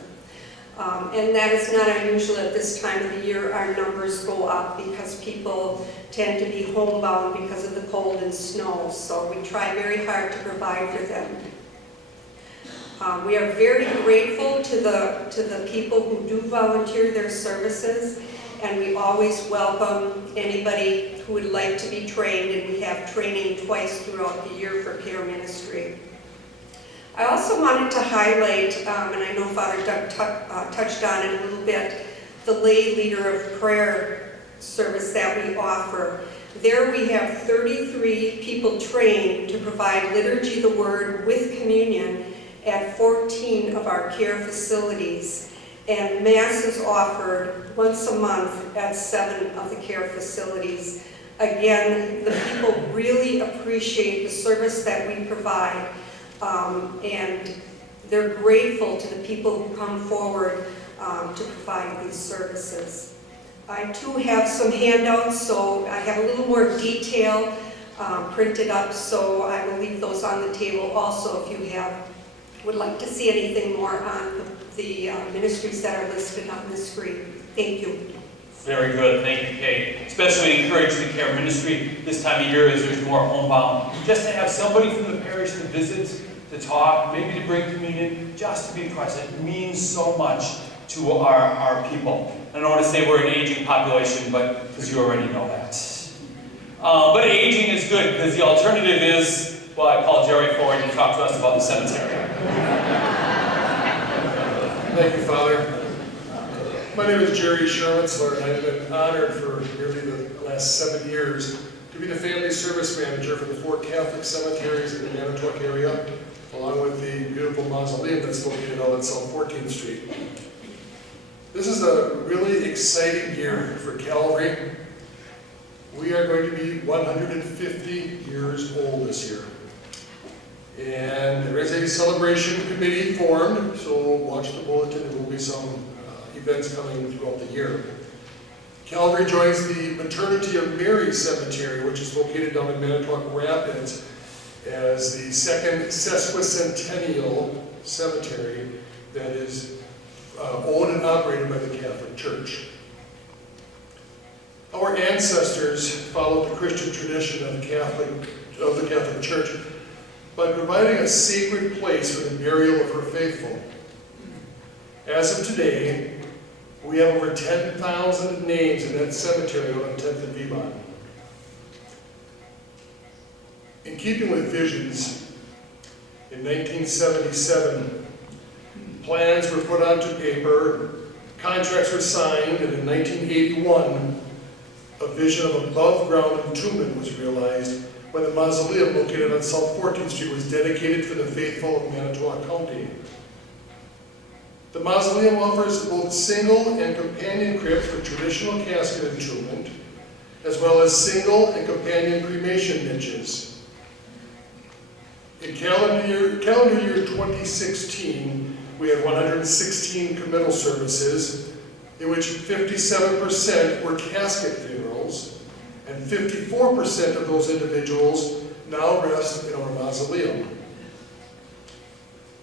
And that is not unusual at this time of the year. Our numbers go up because people tend to be homebound because of the cold and snow. So we try very hard to provide for them. We are very grateful to the people who do volunteer their services, and we always welcome anybody who would like to be trained, and we have training twice throughout the year for care ministry. I also wanted to highlight, and I know Father Doug touched on it a little bit, the lay leader of prayer service that we offer. There we have 33 people trained to provide liturgy of the word with communion at 14 of our care facilities, and Mass is offered once a month at 7 of the care facilities. Again, the people really appreciate the service that we provide, and they're grateful to the people who come forward to provide these services. I too have some handouts, so I have a little more detail printed up, so I will leave those on the table also if you would like to see anything more on the ministries that are listed on the screen. Thank you. Very good, thank you, Kate. Especially encourage the care ministry this time of year as there's more homebound. Just to have somebody from the parish to visit, to talk, maybe to bring communion, just to be present means so much to our people. I don't want to say we're an aging population, but because you already know that. But aging is good because the alternative is, well, I call Jerry forward to talk to us about the cemetery. Thank you, Father. My name is Jerry Shermansler, and I've been honored for nearly the last 7 years to be the family service manager for the 4 Catholic cemeteries in the Manitowoc area, along with the beautiful mausoleum that's located out on South 14th Street. This is a really exciting year for Calvary. We are going to be 150 years old this year. And there is a celebration committee formed, so watch the bulletin. There will be some events coming throughout the year. Calvary joins the Maternity of Mary Cemetery, which is located down in Manitowoc Rapids, as the second sesquicentennial cemetery that is owned and operated by the Catholic Church. Our ancestors followed the Christian tradition of the Catholic Church by providing a sacred place for the burial of her faithful. As of today, we have over 10,000 names in that cemetery on 10th and Vivant. In keeping with visions, in 1977, plans were put onto paper, contracts were signed, and in 1981, a vision of above-ground entombment was realized when the mausoleum located on South 14th Street was dedicated for the faithful of Manitowoc County. The mausoleum offers both single and companion crypts for traditional casket entombment, as well as single and companion cremation niches. In calendar year 2016, we had 116 committal services, in which 57% were casket funerals, and 54% of those individuals now rest in our mausoleum.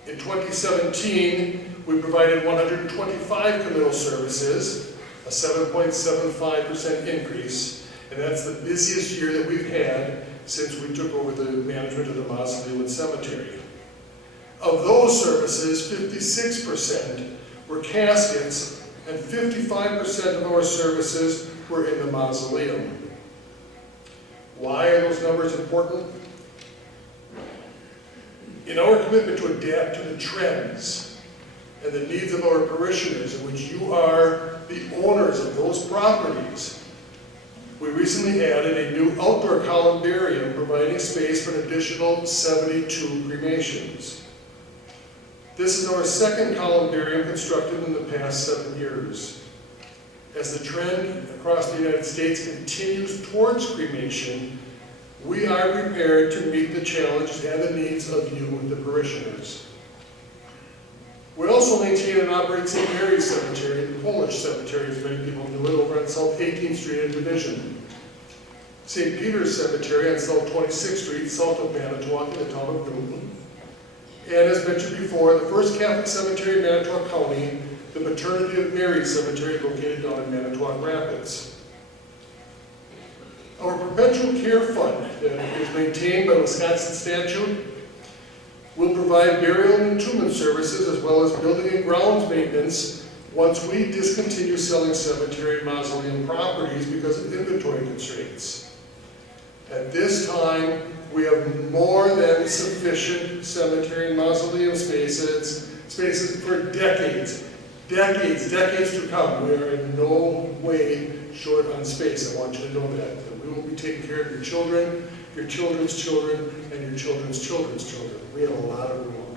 In 2017, we provided 125 committal services, a 7.75% increase, and that's the busiest year that we've had since we took over the management of the mausoleum and cemetery. Of those services, 56% were caskets, and 55% of our services were in the mausoleum. Why are those numbers important? In our commitment to adapt to the trends and the needs of our parishioners, in which you are the owners of those properties, we recently added a new outdoor columbarium providing space for an additional 72 cremations. This is our second columbarium constructed in the past 7 years. As the trend across the United States continues towards cremation, we are prepared to meet the challenges and the needs of you, the parishioners. We also maintain and operate St. Mary's Cemetery, the Polish Cemetery, as many people knew it, over on South 18th Street in Division. St. Peter's Cemetery on South 26th Street, south of Manitowoc, in the town of Newton. And as mentioned before, the first Catholic cemetery in Manitowoc County, the Maternity of Mary Cemetery, located down in Manitowoc Rapids. Our perpetual care fund that is maintained by Wisconsin statute will provide burial and entombment services as well as building and grounds maintenance once we discontinue selling cemetery and mausoleum properties because of inventory constraints. At this time, we have more than sufficient cemetery and mausoleum spaces for decades to come. We are in no way short on space. I want you to know that we will be taking care of your children, your children's children, and your children's children's children. We have a lot of room out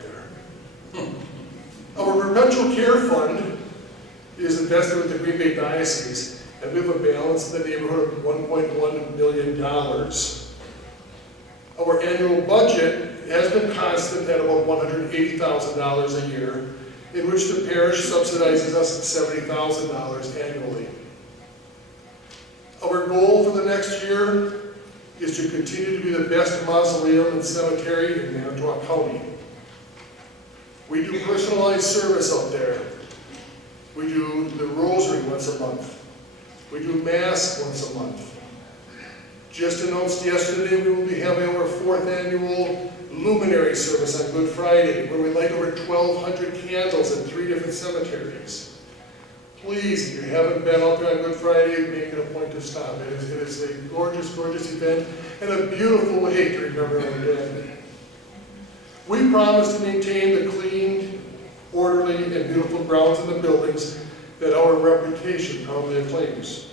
there. Our perpetual care fund is invested with the Green Bay Diocese, and we have a balance in the neighborhood of $1.1 million. Our annual budget has been constant at about $180,000 a year, in which the parish subsidizes us at $70,000 annually. Our goal for the next year is to continue to be the best mausoleum and cemetery in Manitowoc County. We do personalized service out there. We do the rosary once a month. We do Mass once a month. Just announced yesterday, we will be having our 4th annual luminary service on Good Friday, where we light over 1,200 candles in 3 different cemeteries. Please, if you haven't been out there on Good Friday, make it a point to stop. It is a gorgeous, gorgeous event and a beautiful way to remember our dead. We promise to maintain the clean, orderly, and beautiful grounds in the buildings that our reputation proudly claims.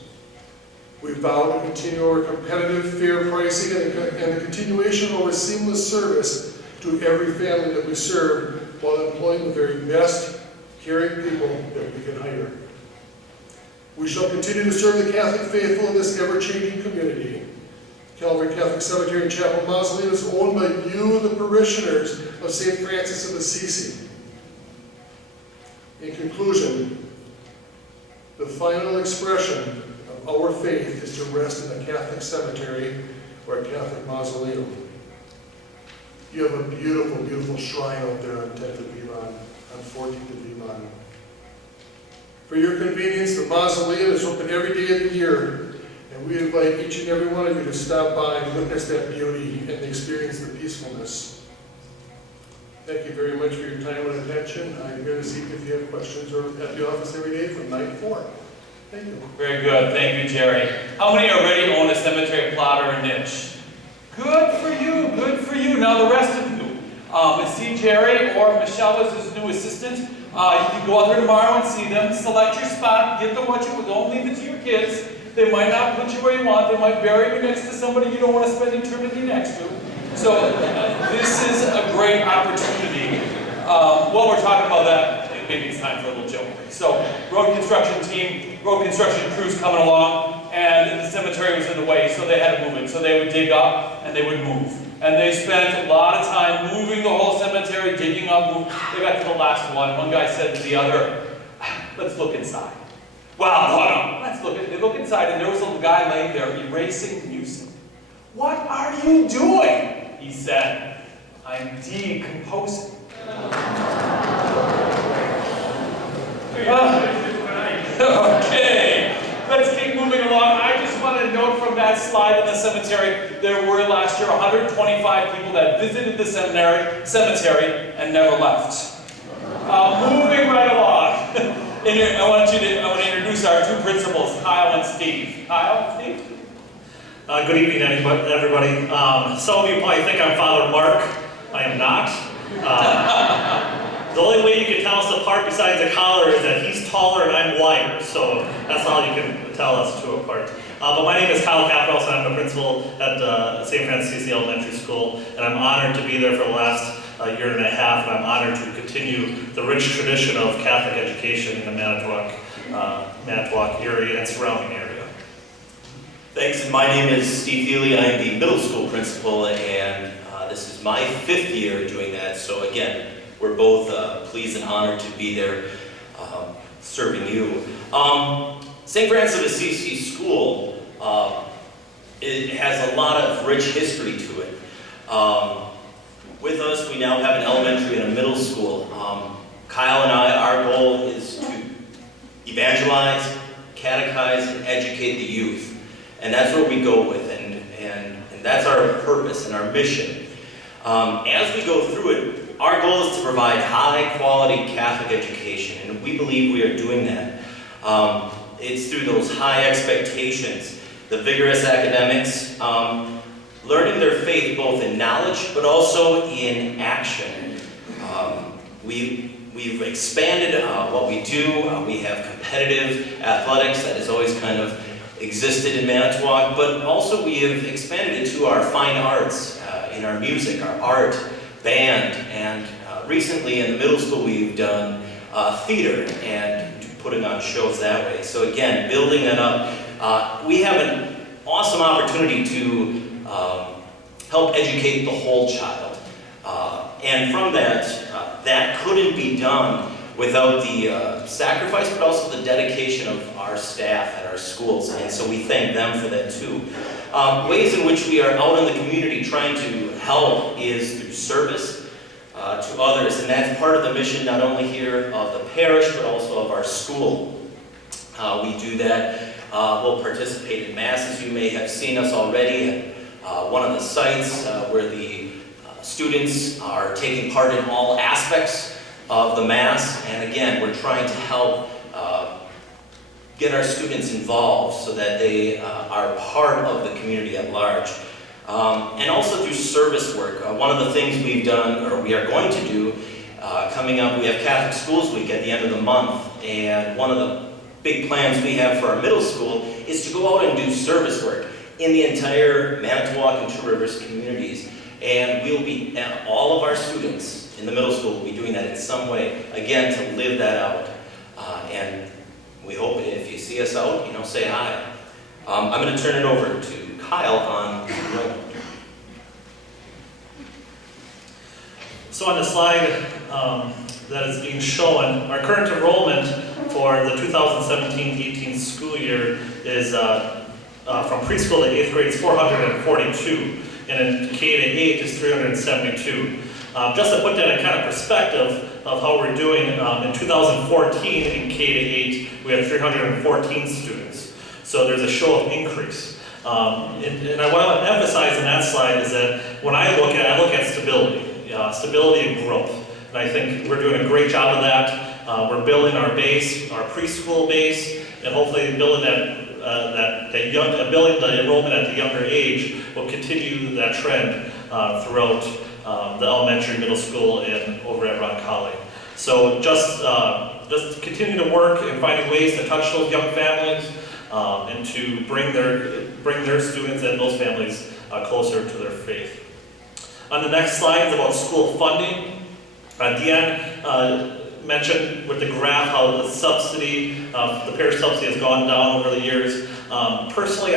We vow to continue our competitive, fair pricing and the continuation of our seamless service to every family that we serve while employing the very best caring people that we can hire. We shall continue to serve the Catholic faithful in this ever-changing community. Calvary Catholic Cemetery and Chapel Mausoleum is owned by you, the parishioners of St. Francis of Assisi. In conclusion, the final expression of our faith is to rest in a Catholic cemetery or a Catholic mausoleum. You have a beautiful, beautiful shrine out there on 10th of Vivon, on 14th of Vivon. For your convenience, the mausoleum is open every day of the year, and we invite each and every one of you to stop by and witness that beauty and experience the peacefulness. Thank you very much for your time and attention. I'm here to see if you have questions or at the office every day from 9 to 4. Thank you. Very good. Thank you, Jerry. How many already own a cemetery plot or a niche? Good for you. Good for you. Now the rest of you. See Jerry or Michelle as his new assistant. You can go out there tomorrow and see them. Select your spot. Get the what you don't leave it to your kids. They might not put you where you want. They might bury you next to somebody you don't want to spend eternity next to. So this is a great opportunity. While we're talking about that, maybe it's time for a little joke. So road construction crews coming along, and the cemetery was in the way, so they had to move it. So they would dig up and they would move. And they spent a lot of time moving the whole cemetery, digging up, They got to the last one. One guy said to the other, let's look inside. Well, hold on. They look inside, and there was a guy laying there erasing music. What are you doing? He said, I'm decomposing. Okay, let's keep moving along. I just want to note from that next slide in the cemetery, there were last year 125 people that visited the cemetery and never left. Moving right along. I want to introduce our two principals, Kyle and Steve. Kyle, Steve? Good evening, everybody. Some of you probably think I'm Father Mark. I am not. The only way you can tell us apart besides the collar is that he's taller and I'm wider, so that's all you can tell us two apart. But my name is Kyle Capros, and I'm the principal at St. Francis Elementary School, and I'm honored to be there for the last year and a half, and I'm honored to continue the rich tradition of Catholic education in the Manitowoc area and surrounding area. Thanks, and my name is Steve Thiele. I'm the middle school principal, and this is my 5th year doing that. So again, we're both pleased and honored to be there serving you. St. Francis of Assisi School, it has a lot of rich history to it. With us, we now have an elementary and a middle school. Kyle and I, our goal is to evangelize, catechize, and educate the youth. And that's where we go with, and that's our purpose and our mission. As we go through it, our goal is to provide high-quality Catholic education, and we believe we are doing that. It's through those high expectations, the vigorous academics, learning their faith both in knowledge but also in action. We've expanded what we do. We have competitive athletics that has always kind of existed in Manitowoc, but also we have expanded it to our fine arts in our music, our art, band, and recently in the middle school we've done theater and putting on shows that way. So again, building that up. We have an awesome opportunity to help educate the whole child. And from that, that couldn't be done without the sacrifice, but also the dedication of our staff at our schools. And so we thank them for that too. Ways in which we are out in the community trying to help is through service to others. And that's part of the mission not only here of the parish, but also of our school. We do that. We'll participate in masses. You may have seen us already at one of the sites where the students are taking part in all aspects of the Mass, and again, we're trying to help get our students involved so that they are part of the community at large. And also through service work. One of the things we've done, or we are going to do, coming up, we have Catholic Schools Week at the end of the month, and one of the big plans we have for our middle school is to go out and do service work in the entire Manitowoc and Two Rivers communities. And we'll be, all of our students in the middle school will be doing that in some way, again, to live that out. And we hope if you see us out, say hi. I'm going to turn it over to Kyle on enrollment. So on the slide that is being shown, our current enrollment for the 2017-18 school year is from preschool to 8th grade is 442. And in K to 8 is 372. Just to put that in kind of perspective of how we're doing, in 2014 in K to 8 we had 314 students. So there's a show of increase. And what I want to emphasize in that slide is that when I look at stability, stability and growth. And I think we're doing a great job of that. We're building our base, our preschool base, and hopefully building building the enrollment at the younger age will continue that trend throughout the elementary, middle school, and over at Roncalli. So just continue to work and finding ways to touch those young families and to bring their students and those families closer to their faith. On the next slide is about school funding. Deanne mentioned with the graph how the subsidy, the parish subsidy has gone down over the years. Personally,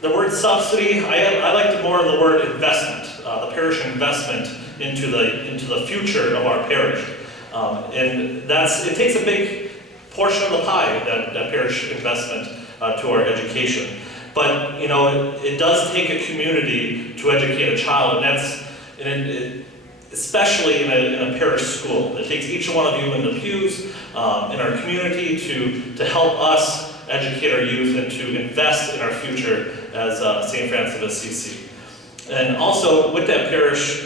the word subsidy, I like more of the word investment, the parish investment into the future of our parish. And it takes a big portion of the pie, that parish investment to our education. But it does take a community to educate a child, and especially in a parish school. It takes each one of you in the pews, in our community, to help us educate our youth, and to invest in our future as St. Francis of Assisi. And also, with that parish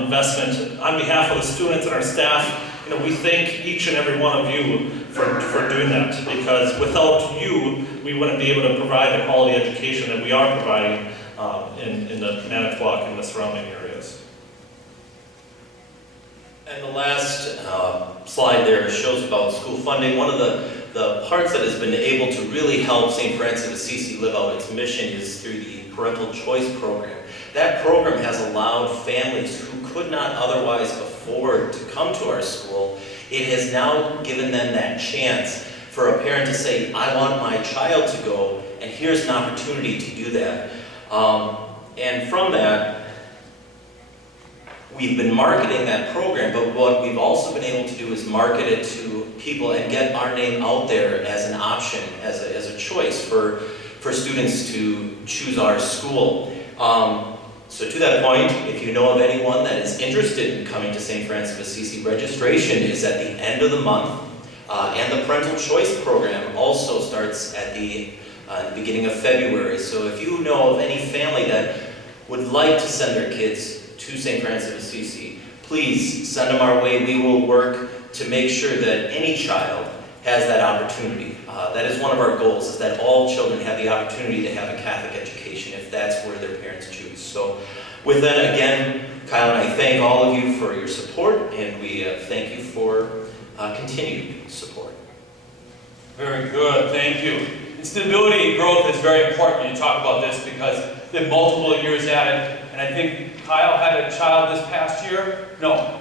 investment, on behalf of the students and our staff, we thank each and every one of you for doing that, because without you, we wouldn't be able to provide the quality education that we are providing in the Manitowoc and the surrounding areas. And the last slide there shows about school funding. One of the parts that has been able to really help St. Francis of Assisi live out its mission is through the Parental Choice Program. That program has allowed families who could not otherwise afford to come to our school. It has now given them that chance for a parent to say, I want my child to go, and here's an opportunity to do that. And from that, we've been marketing that program, but what we've also been able to do is market it to people and get our name out there as an option, as a choice for students to choose our school. So to that point, if you know of anyone that is interested in coming to St. Francis of Assisi, registration is at the end of the month, and the Parental Choice Program also starts at the beginning of February. So if you know of any family that would like to send their kids to St. Francis of Assisi, please send them our way. We will work to make sure that any child has that opportunity. That is one of our goals, is that all children have the opportunity to have a Catholic education if that's where their parents choose. So with that, again, Kyle and I thank all of you for your support, and we thank you for continued support. Very good, thank you. And stability and growth is very important when you talk about this, because there have multiple years at it, and I think Kyle had a child this past year. No,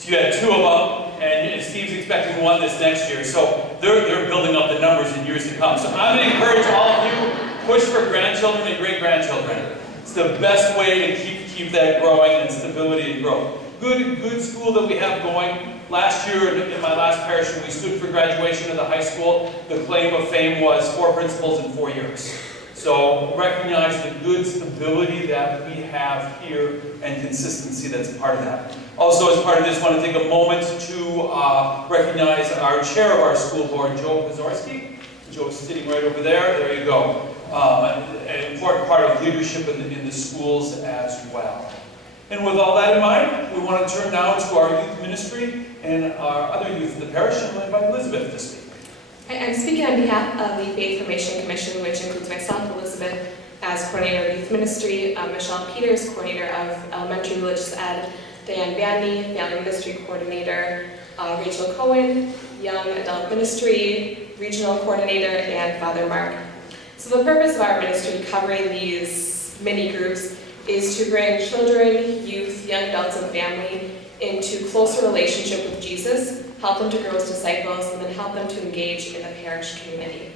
you had 2 of them, and Steve's expecting 1 this next year. So they're building up the numbers in years to come. So I'm going to encourage all of you, push for grandchildren and great-grandchildren. It's the best way to keep that growing, and stability and growth. Good school that we have going. Last year, in my last parish, when we stood for graduation of the high school, the claim of fame was 4 principals in 4 years. So recognize the good stability that we have here and consistency that's a part of that. Also, as part of this, I want to take a moment to recognize our chair of our school board, Joe Pazorski. Joe's sitting right over there. There you go. An important part of leadership in the schools as well. And with all that in mind, we want to turn now to our youth ministry and our other youth in the parish, and we'll invite Elizabeth to speak. I'm speaking on behalf of the Faith Formation Commission, which includes myself, Elizabeth, as coordinator of youth ministry, Michelle Peters, coordinator of elementary religious ed, Diane Bandy, family ministry coordinator, Rachel Cohen, young adult ministry, regional coordinator, and Father Mark. So the purpose of our ministry covering these mini groups is to bring children, youth, young adults, and family into closer relationship with Jesus, help them to grow as disciples, and then help them to engage in the parish community.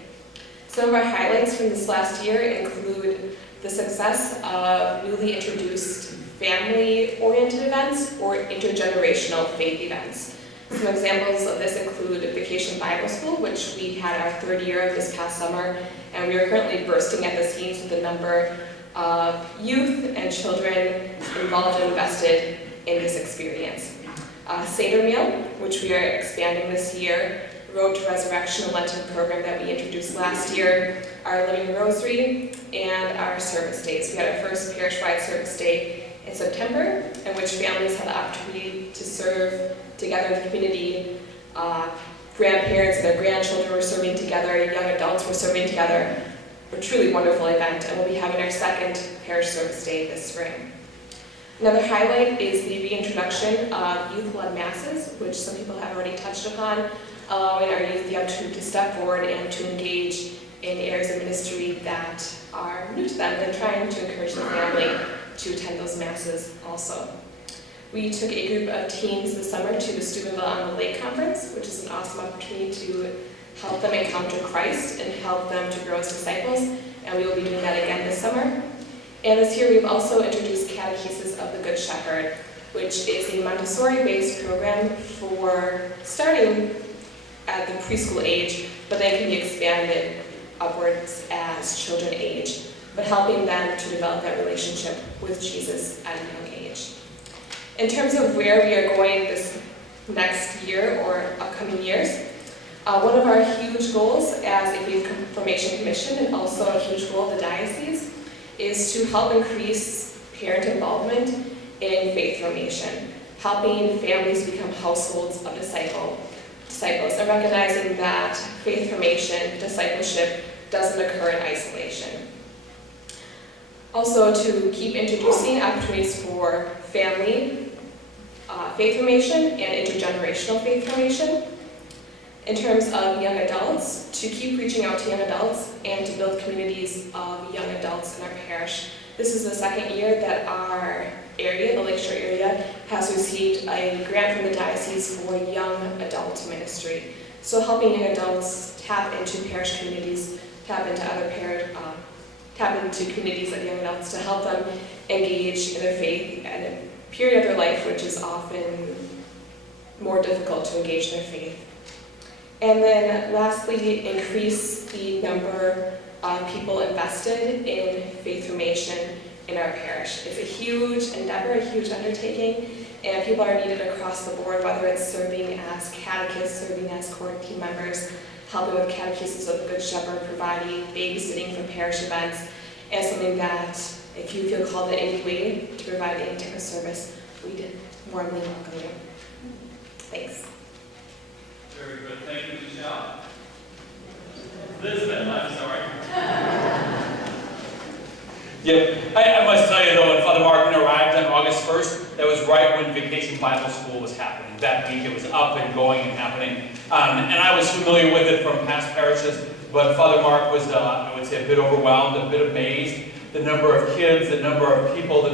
Some of our highlights from this last year include the success of newly introduced family-oriented events or intergenerational faith events. Some examples of this include Vacation Bible School, which we had our 3rd year of this past summer, and we are currently bursting at the seams with a number of youth and children involved and invested in this experience. Seder Meal, which we are expanding this year, Road to Resurrection, a Lenten program that we introduced last year, our Living Rosary, and our service days. We had our first parish-wide service day in September, in which families had the opportunity to serve together in the community. Grandparents and their grandchildren were serving together, young adults were serving together. A truly wonderful event, and we'll be having our 2nd parish service day this spring. Another highlight is the reintroduction of youth-led masses, which some people have already touched upon, allowing our youth the opportunity to step forward and to engage in areas of ministry that are new to them, and trying to encourage the family to attend those masses also. We took a group of teens this summer to the Steubenville on the Lake Conference, which is an awesome opportunity to help them encounter Christ and help them to grow as disciples, and we will be doing that again this summer. And this year we've also introduced Catechesis of the Good Shepherd, which is a Montessori-based program for starting at the preschool age, but then can be expanded upwards as children age, but helping them to develop that relationship with Jesus at a young age. In terms of where we are going this next year or upcoming years, One of our huge goals as a Faith Formation Commission, and also a huge goal of the diocese, is to help increase parent involvement in faith formation, helping families become households of disciples, and recognizing that faith formation, discipleship, doesn't occur in isolation. Also, to keep introducing opportunities for family faith formation and intergenerational faith formation. In terms of young adults, to keep reaching out to young adults and to build communities of young adults in our parish. This is the second year that our area, the Lakeshore area, has received a grant from the diocese for young adult ministry. So helping young adults tap into parish communities, tap into communities of young adults to help them engage in their faith at a period of their life which is often more difficult to engage in their faith. And then lastly, increase the number of people invested in faith formation in our parish. It's a huge endeavor, a huge undertaking, and people are needed across the board, whether it's serving as catechists, serving as core team members, helping with catechesis of the Good Shepherd, providing babysitting for parish events, and something that if you feel called in any way to provide any type of service, we warmly welcome you. Thanks. Very good. Thank you, Michelle. Elizabeth, I'm sorry. Yep. I must tell you though, when Father Martin arrived on August 1st, that was right when Vacation Bible School was happening. That week it was up and going and happening. And I was familiar with it from past parishes, but Father Mark was, I would say, a bit overwhelmed, a bit amazed. The number of kids, the number of people,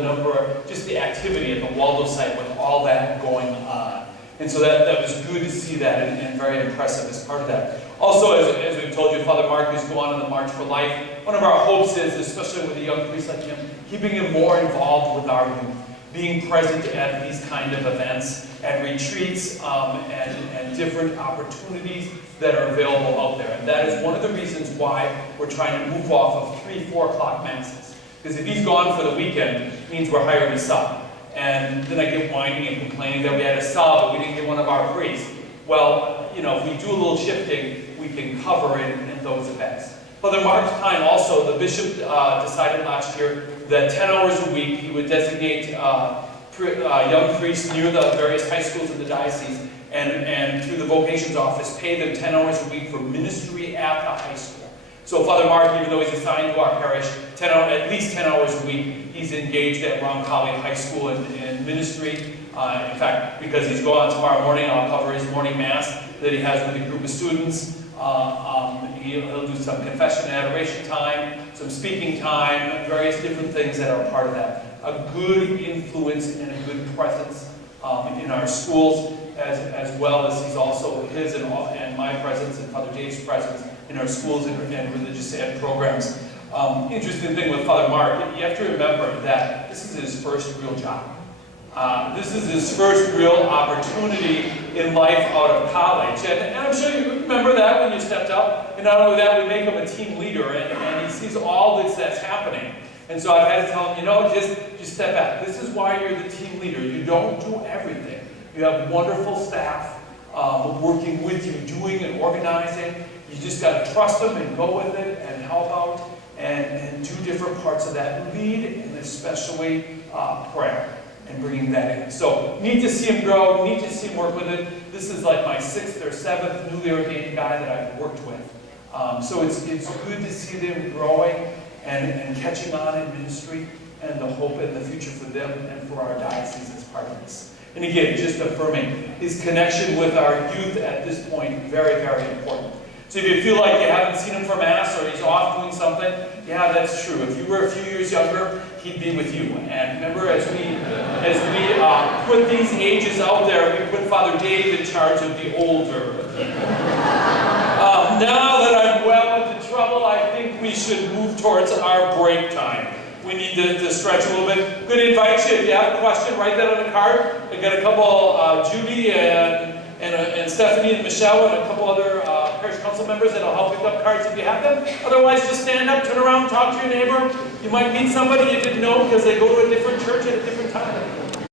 just the activity at the Waldo site with all that going on. And so that was good to see that and very impressive as part of that. Also, as we've told you, Father Mark is going on the March for Life. One of our hopes is, especially with a young priest like him, keeping him more involved with our youth, being present at these kind of events, at retreats, and different opportunities that are available out there. And that is one of the reasons why we're trying to move off of 3, 4 o'clock masses. Because if he's gone for the weekend, it means we're hiring a sub. And then I get whining and complaining that we had a sub, but we didn't get one of our priests. Well, you know, if we do a little shifting, we can cover it in those events. Father Mark's time also, the bishop decided last year that 10 hours a week he would designate young priests near the various high schools in the diocese and through the vocations office pay them 10 hours a week for ministry at the high school. So Father Mark, even though he's assigned to our parish, at least 10 hours a week, he's engaged at Roncalli High School in ministry. In fact, because he's going tomorrow morning, I'll cover his morning mass that he has with a group of students. He'll do some confession and adoration time, some speaking time, various different things that are part of that. A good influence and a good presence in our schools, as well as he's also his and my presence and Father Dave's presence in our schools and religious ed programs. Interesting thing with Father Mark, you have to remember that this is his first real job. This is his first real opportunity in life out of college. And I'm sure you remember that when you stepped up. And not only that, we make him a team leader, and he sees all this that's happening. And so I've had to tell him, just step back. This is why you're the team leader. You don't do everything. You have wonderful staff working with you, doing and organizing. You just got to trust them and go with it and help out and do different parts of that. Lead, and especially prayer. And bringing that in. So, need to see him grow, need to see him work with it. This is like my 6th or 7th newly ordained guy that I've worked with. So it's good to see them growing and catching on in ministry and the hope and the future for them and for our diocese as part of this. And again, just affirming his connection with our youth at this point, very, very important. So if you feel like you haven't seen him for Mass or he's off doing something, yeah, that's true. If you were a few years younger, he'd be with you. And remember, as we put these ages out there, we put Father Dave in charge of the older people. Now that I'm well into trouble, I think we should move towards our break time. We need to stretch a little bit. Good to invite you. If you have a question, write that on a card. I got a couple, Judy and Stephanie and Michelle and a couple other parish council members that'll help pick up cards if you have them. Otherwise, just stand up, turn around, talk to your neighbor. You might meet somebody you didn't know because they go to a different church at a different time.